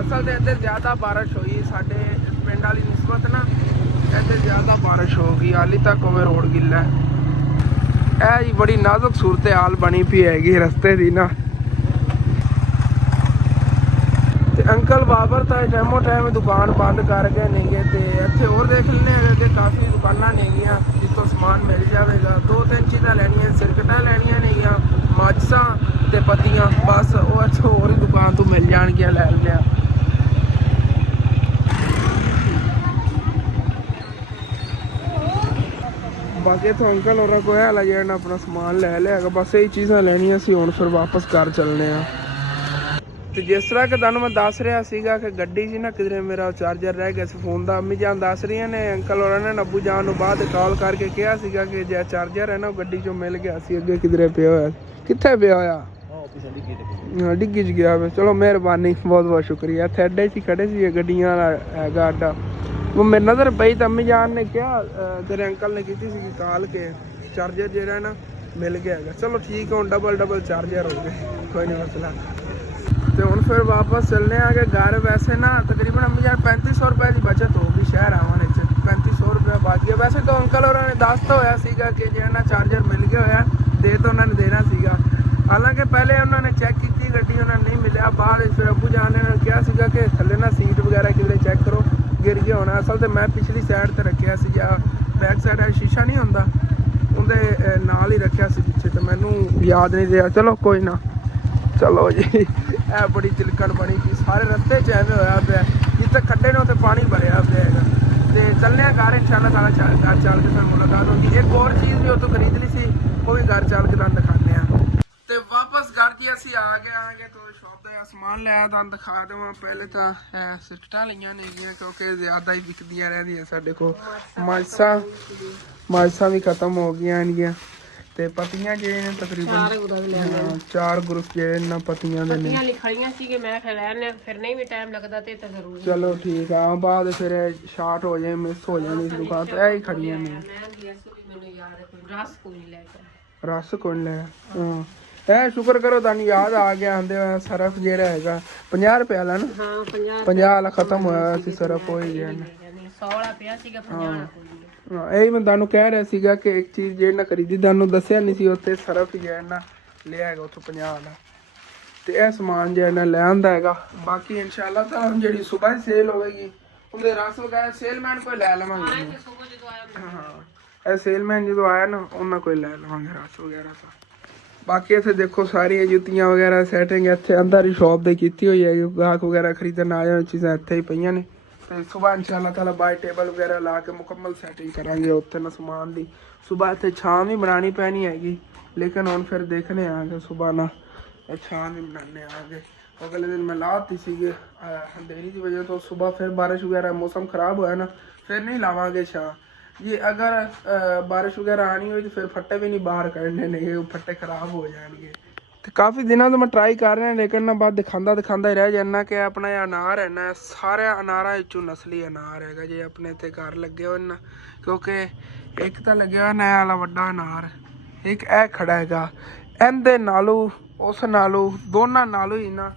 ਅਸਲ ਤੇ ਇੱਧਰ ਜ਼ਿਆਦਾ ਬਾਰਿਸ਼ ਹੋਈ ਸਾਡੇ ਪਿੰਡ ਵਾਲੀ ਨਿਸਬਤ ਨਾ, ਇੱਥੇ ਜ਼ਿਆਦਾ ਬਾਰਿਸ਼ ਹੋ ਗਈ, ਹਾਲੀ ਤੱਕ ਉਵੇਂ ਰੋਡ ਗਿੱਲਾ ਹੈ। ਇਹ ਜੀ ਬੜੀ ਨਾਜ਼ੁਕ ਸੂਰਤ ਹਾਲ ਬਣੀ ਪਈ ਹੈਗੀ ਰਸਤੇ ਦੀ ਨਾ। ਤੇ ਅੰਕਲ ਬਾਬਰ ਤਾਂ ਟਾਈਮ ਦੁਕਾਨ ਬੰਦ ਕਰ ਗਏ ਨੇਗੇ, ਤੇ ਇੱਥੇ ਹੋਰ ਦੇਖ ਲੈਣੇ ਅੱਗੇ ਕਾਫੀ ਦੁਕਾਨਾਂ ਨੇਗੀਆਂ ਜਿੱਥੋਂ ਸਮਾਨ ਮਿਲ ਜਾਵੇਗਾ। 2-3 ਚੀਜ਼ਾਂ ਲੈਣੀਆਂ, ਸਿਰਕਟਾਂ ਲੈਣੀਆਂ ਨੇਗੀਆਂ, ਮਾਚਸਾਂ ਤੇ ਪੱਤੀਆਂ, ਬਸ ਉਹ ਇੱਥੋਂ ਹੋਰ ਹੀ ਦੁਕਾਨ ਤੋਂ ਮਿਲ ਜਾਣਗੀਆਂ, ਲੈ ਲਿਆ। ਬਾਕੀ ਇੱਥੋਂ ਅੰਕਲ ਹੋਰਾਂ ਕੋਲ ਹੈ ਜਿਹੜਾ ਆਪਣਾ ਸਮਾਨ ਲੈ ਲਿਆ ਹੈਗਾ, ਬਸ ਇਹੀ ਚੀਜ਼ਾਂ ਲੈਣੀਆਂ ਸੀ। ਹੁਣ ਫਿਰ ਵਾਪਸ ਘਰ ਚੱਲਣੇ ਆ। ਤੇ ਜਿਸ ਤਰ੍ਹਾਂ ਕਿ ਤੁਹਾਨੂੰ ਮੈਂ ਦੱਸ ਰਿਹਾ ਸੀਗਾ ਕਿ ਗੱਡੀ 'ਚ ਨਾ ਕਿਧਰੇ ਮੇਰਾ ਚਾਰਜਰ ਰਹਿ ਗਿਆ ਸੀ ਫੋਨ ਦਾ। ਅੰਮੀ ਜਾਨ ਦੱਸ ਰਹੀਆਂ ਨੇ ਅੰਕਲ ਹੋਰਾਂ ਨੇ ਅੱਬੂ ਜਾਨ ਨੂੰ ਬਾਅਦ ਕਾਲ ਕਰਕੇ ਕਿਹਾ ਸੀਗਾ ਕਿ ਜਿਹੜਾ ਚਾਰਜਰ ਹੈ ਨਾ ਉਹ ਗੱਡੀ 'ਚੋਂ ਮਿਲ ਗਿਆ ਸੀ, ਅੱਗੇ ਕਿਧਰੇ ਪਿਆ ਹੋਇਆ। ਕਿੱਥੇ ਪਿਆ ਹੋਇਆ? ਹਾਂ ਡਿੱਗੀ 'ਚ ਗਿਆ ਵੇ। ਚਲੋ ਮਿਹਰਬਾਨੀ, ਬਹੁਤ ਬਹੁਤ ਸ਼ੁਕਰੀਆ। ਇੱਥੇ ਅੱਡੇ 'ਚ ਹੀ ਖੜੇ ਸੀ, ਗੱਡੀਆਂ ਵਾਲਾ ਹੈਗਾ ਅੱਡਾ। ਉਹ ਮੇਰੇ ਨਜ਼ਰ ਪਈ ਤਾਂ ਅੰਮੀ ਜਾਨ ਨੇ ਕਿਹਾ, ਤੇਰੇ ਅੰਕਲ ਨੇ ਕੀਤੀ ਸੀ ਕਾਲ ਕੇ ਚਾਰਜਰ ਜਿਹੜਾ ਨਾ ਮਿਲ ਗਿਆ ਹੈਗਾ। ਚਲੋ ਠੀਕ ਹੈ, ਹੁਣ ਡਬਲ ਚਾਰਜਰ ਹੋ ਗਏ, ਕੋਈ ਨਹੀਂ ਮਸਲਾ। ਤੇ ਹੁਣ ਫਿਰ ਵਾਪਸ ਚੱਲਨੇ ਆ ਕਿ ਘਰ। ਵੈਸੇ ਨਾ ਤਕਰੀਬਨ ਅੰਮੀ ਜਾਨ 3500 ਰੁਪਏ ਦੀ ਬਚਤ ਹੋ ਗਈ ਸ਼ਹਿਰ ਆਉਣ ਵਿੱਚ, 3500 ਰੁਪਏ ਬਚ ਗਿਆ। ਵੈਸੇ ਤਾਂ ਅੰਕਲ ਹੋਰਾਂ ਨੇ ਦੱਸਤਾ ਹੋਇਆ ਸੀਗਾ ਕਿ ਜਿਹੜਾ ਨਾ ਚਾਰਜਰ ਮਿਲ ਗਿਆ ਹੋਇਆ ਦੇ ਤਾਂ ਉਹਨਾਂ ਨੇ ਦੇਣਾ ਸੀਗਾ। ਹਾਲਾਂਕਿ ਪਹਿਲੇ ਉਹਨਾਂ ਨੇ ਚੈੱਕ ਕੀਤੀ ਗੱਡੀ, ਉਹਨਾਂ ਨੂੰ ਨਹੀਂ ਮਿਲਿਆ। ਬਾਅਦ ਵਿੱਚ ਫਿਰ ਅੱਬੂ ਜਾਨ ਨੇ ਕਿਹਾ ਸੀਗਾ ਕਿ ਥੱਲੇ ਨਾ ਸੀਟ ਵਗੈਰਾ ਕਿਧਰੇ ਚੈੱਕ ਕਰੋ, ਗਿਰ ਗਿਆ ਹੋਣਾ। ਅਸਲ ਤੇ ਮੈਂ ਪਿਛਲੀ ਸਾਈਡ ਤੇ ਰੱਖਿਆ ਸੀ, ਜਾਂ ਬੈਕ ਸਾਈਡ ਦਾ ਸ਼ੀਸ਼ਾ ਨਹੀਂ ਹੁੰਦਾ ਉਹਦੇ ਨਾਲ ਹੀ ਰੱਖਿਆ ਸੀ ਪਿੱਛੇ, ਤੇ ਮੈਨੂੰ ਯਾਦ ਨਹੀਂ ਰਿਹਾ। ਚਲੋ ਕੋਈ ਨਾ। ਚਲੋ ਜੀ ਇਹ ਬੜੀ ਤਿਲਕਣ ਬਣੀ ਸੀ, ਸਾਰੇ ਰਸਤੇ 'ਚ ਐਵੇਂ ਹੋਇਆ ਪਿਆ, ਜਿੱਥੇ ਖੱਡੇ ਨੇ ਉੱਥੇ ਪਾਣੀ ਭਰਿਆ ਪਿਆ ਹੈਗਾ। ਤੇ ਚੱਲਨੇ ਆ ਘਰ, ਇਨਸ਼ਾਅੱਲਾ ਤਾਲਾ ਘਰ ਚੱਲ ਕੇ ਸਾਨੂੰ ਮੁਲਾਕਾਤ ਹੋਗੀ। ਇੱਕ ਹੋਰ ਚੀਜ਼ ਵੀ ਉੱਥੋਂ ਖਰੀਦਣੀ ਸੀ, ਉਹ ਵੀ ਘਰ ਚੱਲ ਕੇ ਤੁਹਾਨੂੰ ਦਿਖਾਉਂਦੇ ਆ। ਤੇ ਵਾਪਸ ਘਰ ਜੀ ਅਸੀਂ ਆ ਗਏ ਤੋਂ ਸ਼ੌਪ ਦਾ ਸਮਾਨ ਲਿਆ, ਤੁਹਾਨੂੰ ਦਿਖਾ ਦੇਵਾਂ। ਪਹਿਲੇ ਤਾਂ ਸਿਰਕਟਾਂ ਲਈਆਂ ਨੇਗੀਆਂ ਕਿਉਂਕਿ ਜ਼ਿਆਦਾ ਹੀ ਵਿਕਦੀਆਂ ਰਹਿੰਦੀਆਂ ਸਾਡੇ ਕੋਲ। ਮਾਇਸਾਂ ਵੀ ਖਤਮ ਹੋ ਗਈਆਂ ਨੇਗੀਆਂ, ਤੇ ਪਤੀਆਂ ਜਿਹੜੇ ਨੇ ਤਕਰੀਬਨ 4 ਗਰੁੱਪ ਜਿਹੜੇ ਨਾ ਪਤੀਆਂ ਦੇ ਨੇ। ਲਿਖਾਈਆਂ ਸੀ ਕਿ ਮੈਂ ਲੈਣੇ ਫਿਰ ਨਹੀਂ ਵੀ ਟਾਈਮ ਲੱਗਦਾ ਤੇ ਤਾਂ ਜ਼ਰੂਰ। ਚਲੋ ਠੀਕ ਆ, ਬਾਅਦ ਫਿਰ ਸ਼ਾਰਟ ਹੋ ਜਾਏ, ਮਿਸ ਹੋ ਜਾਣੀ ਇਸ ਦੁਕਾਨ ਤੇ। ਇਹ ਹੀ ਖੜੀਆਂ ਨੇ। ਮੈਨੂੰ ਯਾਦ ਹੈ ਕੋਈ ਰਸ ਕੋਈ ਲੈ ਕੇ, ਰਸ ਕੋਣ ਲੈ? ਹਾਂ ਇਹ ਸ਼ੁਕਰ ਕਰੋ ਤੁਹਾਨੂੰ ਯਾਦ ਆ ਗਿਆ। ਆਂਦੇ ਹੋਇਆ ਸਰਫ ਜਿਹੜਾ ਹੈਗਾ 50 ਰੁਪਏ ਵਾਲਾ ਨਾ, 50 ਵਾਲਾ ਖਤਮ ਹੋਇਆ ਸੀ ਸਰਫ, ਹੋ ਹੀ ਗਿਆ ਨਾ। 100 ਵਾਲਾ ਪਿਆ ਸੀਗਾ, 50 ਵਾਲਾ ਕੋਈ ਨਹੀਂ। ਹਾਂ ਇਹੀ ਮੈਂ ਤੁਹਾਨੂੰ ਕਹਿ ਰਿਹਾ ਸੀਗਾ ਕਿ ਇੱਕ ਚੀਜ਼ ਜਿਹੜੀ ਨਾ ਖਰੀਦੀ, ਤੁਹਾਨੂੰ ਦੱਸਿਆ ਨਹੀਂ ਸੀ ਉੱਥੇ ਸਰਫ ਜਿਹੜਾ ਨਾ ਲਿਆ ਹੈਗਾ ਉੱਥੋਂ 50 ਵਾਲਾ। ਤੇ ਇਹ ਸਮਾਨ ਜਿਹੜਾ ਨਾ ਲੈ ਆਂਦਾ ਹੈਗਾ। ਬਾਕੀ ਇਨਸ਼ਾਅੱਲਾ ਤਾਂ ਜਿਹੜੀ ਸਵੇਰ ਸੇਲ ਹੋਵੇਗੀ ਉਹਦੇ ਰਸ ਵਗੈਰਾ ਸੇਲਮੈਨ ਕੋਈ ਲੈ ਲਵਾਂਗੇ। ਹਾਂ ਇਹ ਸੇਲਮੈਨ ਜਦੋਂ ਆਇਆ ਨਾ ਉਹਨਾਂ ਕੋਈ ਲੈ ਲਵਾਂਗੇ ਰਸ ਵਗੈਰਾ ਤਾਂ। ਬਾਕੀ ਇੱਥੇ ਦੇਖੋ ਸਾਰੀਆਂ ਜੁੱਤੀਆਂ ਵਗੈਰਾ ਸੈਟਿੰਗ ਇੱਥੇ ਅੰਦਰ ਹੀ ਸ਼ੌਪ ਦੇ ਕੀਤੀ ਹੋਈ ਹੈ। ਗਾਹਕ ਵਗੈਰਾ ਖਰੀਦਣ ਆਏ ਹੋਏ ਚੀਜ਼ਾਂ ਇੱਥੇ ਹੀ ਪਈਆਂ ਨੇ। ਤੇ ਸਵੇਰ ਇਨਸ਼ਾਅੱਲਾ ਤਾਲਾ ਬਾਈ ਟੇਬਲ ਵਗੈਰਾ ਲਾ ਕੇ ਮੁਕੰਮਲ ਸੈਟਿੰਗ ਕਰਾਂਗੇ ਉੱਥੇ ਨਾ ਸਮਾਨ ਦੀ। ਸਵੇਰ ਇੱਥੇ ਛਾਂ ਵੀ ਬਣਾਉਣੀ ਪੈਣੀ ਹੈਗੀ, ਲੇਕਿਨ ਹੁਣ ਫਿਰ ਦੇਖਣੇ ਆ ਕਿ ਸਵੇਰ ਨਾ ਛਾਂ ਵੀ ਬਣਾਉਣੇ ਆਗੇ। अगले दिन मैं लाती सी देरी की वजह तो सुबह फिर बारिश वगैरह मौसम ख़राब होया ना फिर नहीं लावांगे शाह ये अगर बारिश वगैरह आनी हुई तो फिर फट्टे भी नहीं बाहर करने नहीं फट्टे खराब हो जाएंगे। तो काफ़ी दिनों तो मैं ट्राई कर रहा लेकिन ना बात दिखांदा ही रह जाना कि अपना ये अनार है ना सारे अनारा चों नस्ली अनार है जे अपने ते घर लगे हो ना क्योंकि एक तो लगे हुआ नया वाला वड्डा अनार एक ए खड़ा हैगा ਇਹਦੇ ਨਾਲੋਂ ਉਸ ਨਾਲੋਂ ਦੋਨਾਂ ਨਾਲੋਂ ਹੀ ਨਾ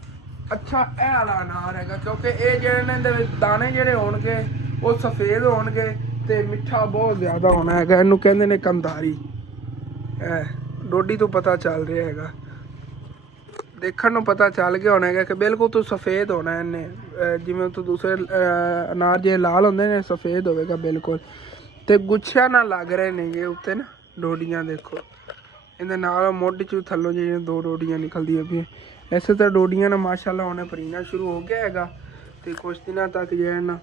ਅੱਛਾ ਇਹ ਵਾਲਾ ਅਨਾਰ ਹੈਗਾ ਕਿਉਂਕਿ ਇਹ ਜਿਹੜੇ ਨੇ ਇਹਦੇ ਵਿੱਚ ਦਾਣੇ ਜਿਹੜੇ ਹੋਣਗੇ ਉਹ ਸਫੇਦ ਹੋਣਗੇ ਤੇ ਮਿੱਠਾ ਬਹੁਤ ਜ਼ਿਆਦਾ ਹੋਣਾ ਹੈਗਾ ਇਹਨੂੰ ਕਹਿੰਦੇ ਨੇ ਕੰਧਾਰੀ ਇਹ ਡੋਡੀ ਤੋਂ ਪਤਾ ਚੱਲ ਰਿਹਾ ਹੈਗਾ ਦੇਖਣ ਨੂੰ ਪਤਾ ਚੱਲ ਗਿਆ ਹੋਣਾ ਹੈਗਾ ਕਿ ਬਿਲਕੁਲ ਤੋਂ ਸਫੇਦ ਹੋਣਾ ਇਹਨੇ ਜਿਵੇਂ ਤੋਂ ਦੂਸਰੇ ਅਨਾਰ ਜੇ ਲਾਲ ਹੁੰਦੇ ਨੇ ਸਫੇਦ ਹੋਵੇਗਾ ਬਿਲਕੁਲ ਤੇ ਗੁੱਛਿਆਂ ਨਾਲ ਲੱਗ ਰਹੇ ਨੇ ਇਹ ਉੱਤੇ ਨਾ ਡੋਡੀਆਂ ਦੇਖੋ ਇਹਦੇ ਨਾਲ ਮੁੱਢ ਚ ਥੱਲੋਂ ਜਿਹੜੀਆਂ ਦੋ ਡੋਡੀਆਂ ਨਿਕਲਦੀਆਂ ਪਈਆਂ ਐਸੇ ਤਾਂ ਡੋਡੀਆਂ ਨਾ ਮਾਸ਼ਾਅੱਲਾ ਹੁਣੇ ਪਰੀਣਾ ਸ਼ੁਰੂ ਹੋ ਗਿਆ ਹੈਗਾ ਤੇ ਕੁਝ ਦਿਨਾਂ ਤੱਕ ਜਿਹੜਾ ਨਾ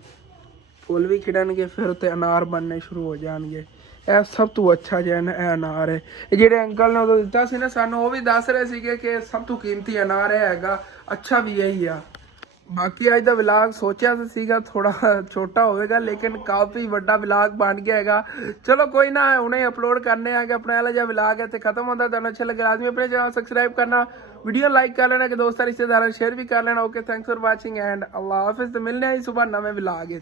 ਫੁੱਲ ਵੀ ਖਿੜਨਗੇ ਫਿਰ ਉੱਤੇ ਅਨਾਰ ਬਣਨੇ ਸ਼ੁਰੂ ਹੋ ਜਾਣਗੇ ਇਹ ਸਭ ਤੋਂ ਅੱਛਾ ਜਿਹੜਾ ਨਾ ਇਹ ਅਨਾਰ ਹੈ ਇਹ ਜਿਹੜੇ ਅੰਕਲ ਨੇ ਉਦੋਂ ਦਿੱਤਾ ਸੀ ਨਾ ਸਾਨੂੰ ਉਹ ਵੀ ਦੱਸ ਰਹੇ ਸੀਗੇ ਕਿ ਸਭ ਤੋਂ ਕੀਮਤੀ ਅਨਾਰ ਇਹ ਹੈਗਾ ਅੱਛਾ ਵੀ ਇਹੀ ਆ ਬਾਕੀ ਅੱਜ ਦਾ ਵਲੌਗ ਸੋਚਿਆ ਤਾਂ ਸੀਗਾ ਥੋੜਾ ਛੋਟਾ ਹੋਵੇਗਾ ਲੇਕਿਨ ਕਾਫੀ ਵੱਡਾ ਵਲੌਗ ਬਣ ਗਿਆ ਹੈਗਾ ਚਲੋ ਕੋਈ ਨਾ ਹੁਣੇ ਅਪਲੋਡ ਕਰਨੇ ਆਗੇ ਆਪਣਾ ਵਾਲਾ ਜਿਹਾ ਵਲੌਗ ਹੈ ਤੇ ਖਤਮ ਹੁੰਦਾ ਤੁਹਾਨੂੰ ਅੱਛਾ ਲੱਗੇ ਲਾਜ਼ਮੀ ਆਪਣੇ ਚੈਨਲ ਸਬਸਕ੍ਰਾਈਬ ਕਰਨਾ वीडियो लाइक कर लेना कि दोस्तों रिश्तेदारों शेयर भी कर लेना okay thanks for watching and अल्लाह हाफिज़ तो मिलने हैं सुबह नवे व्लॉग।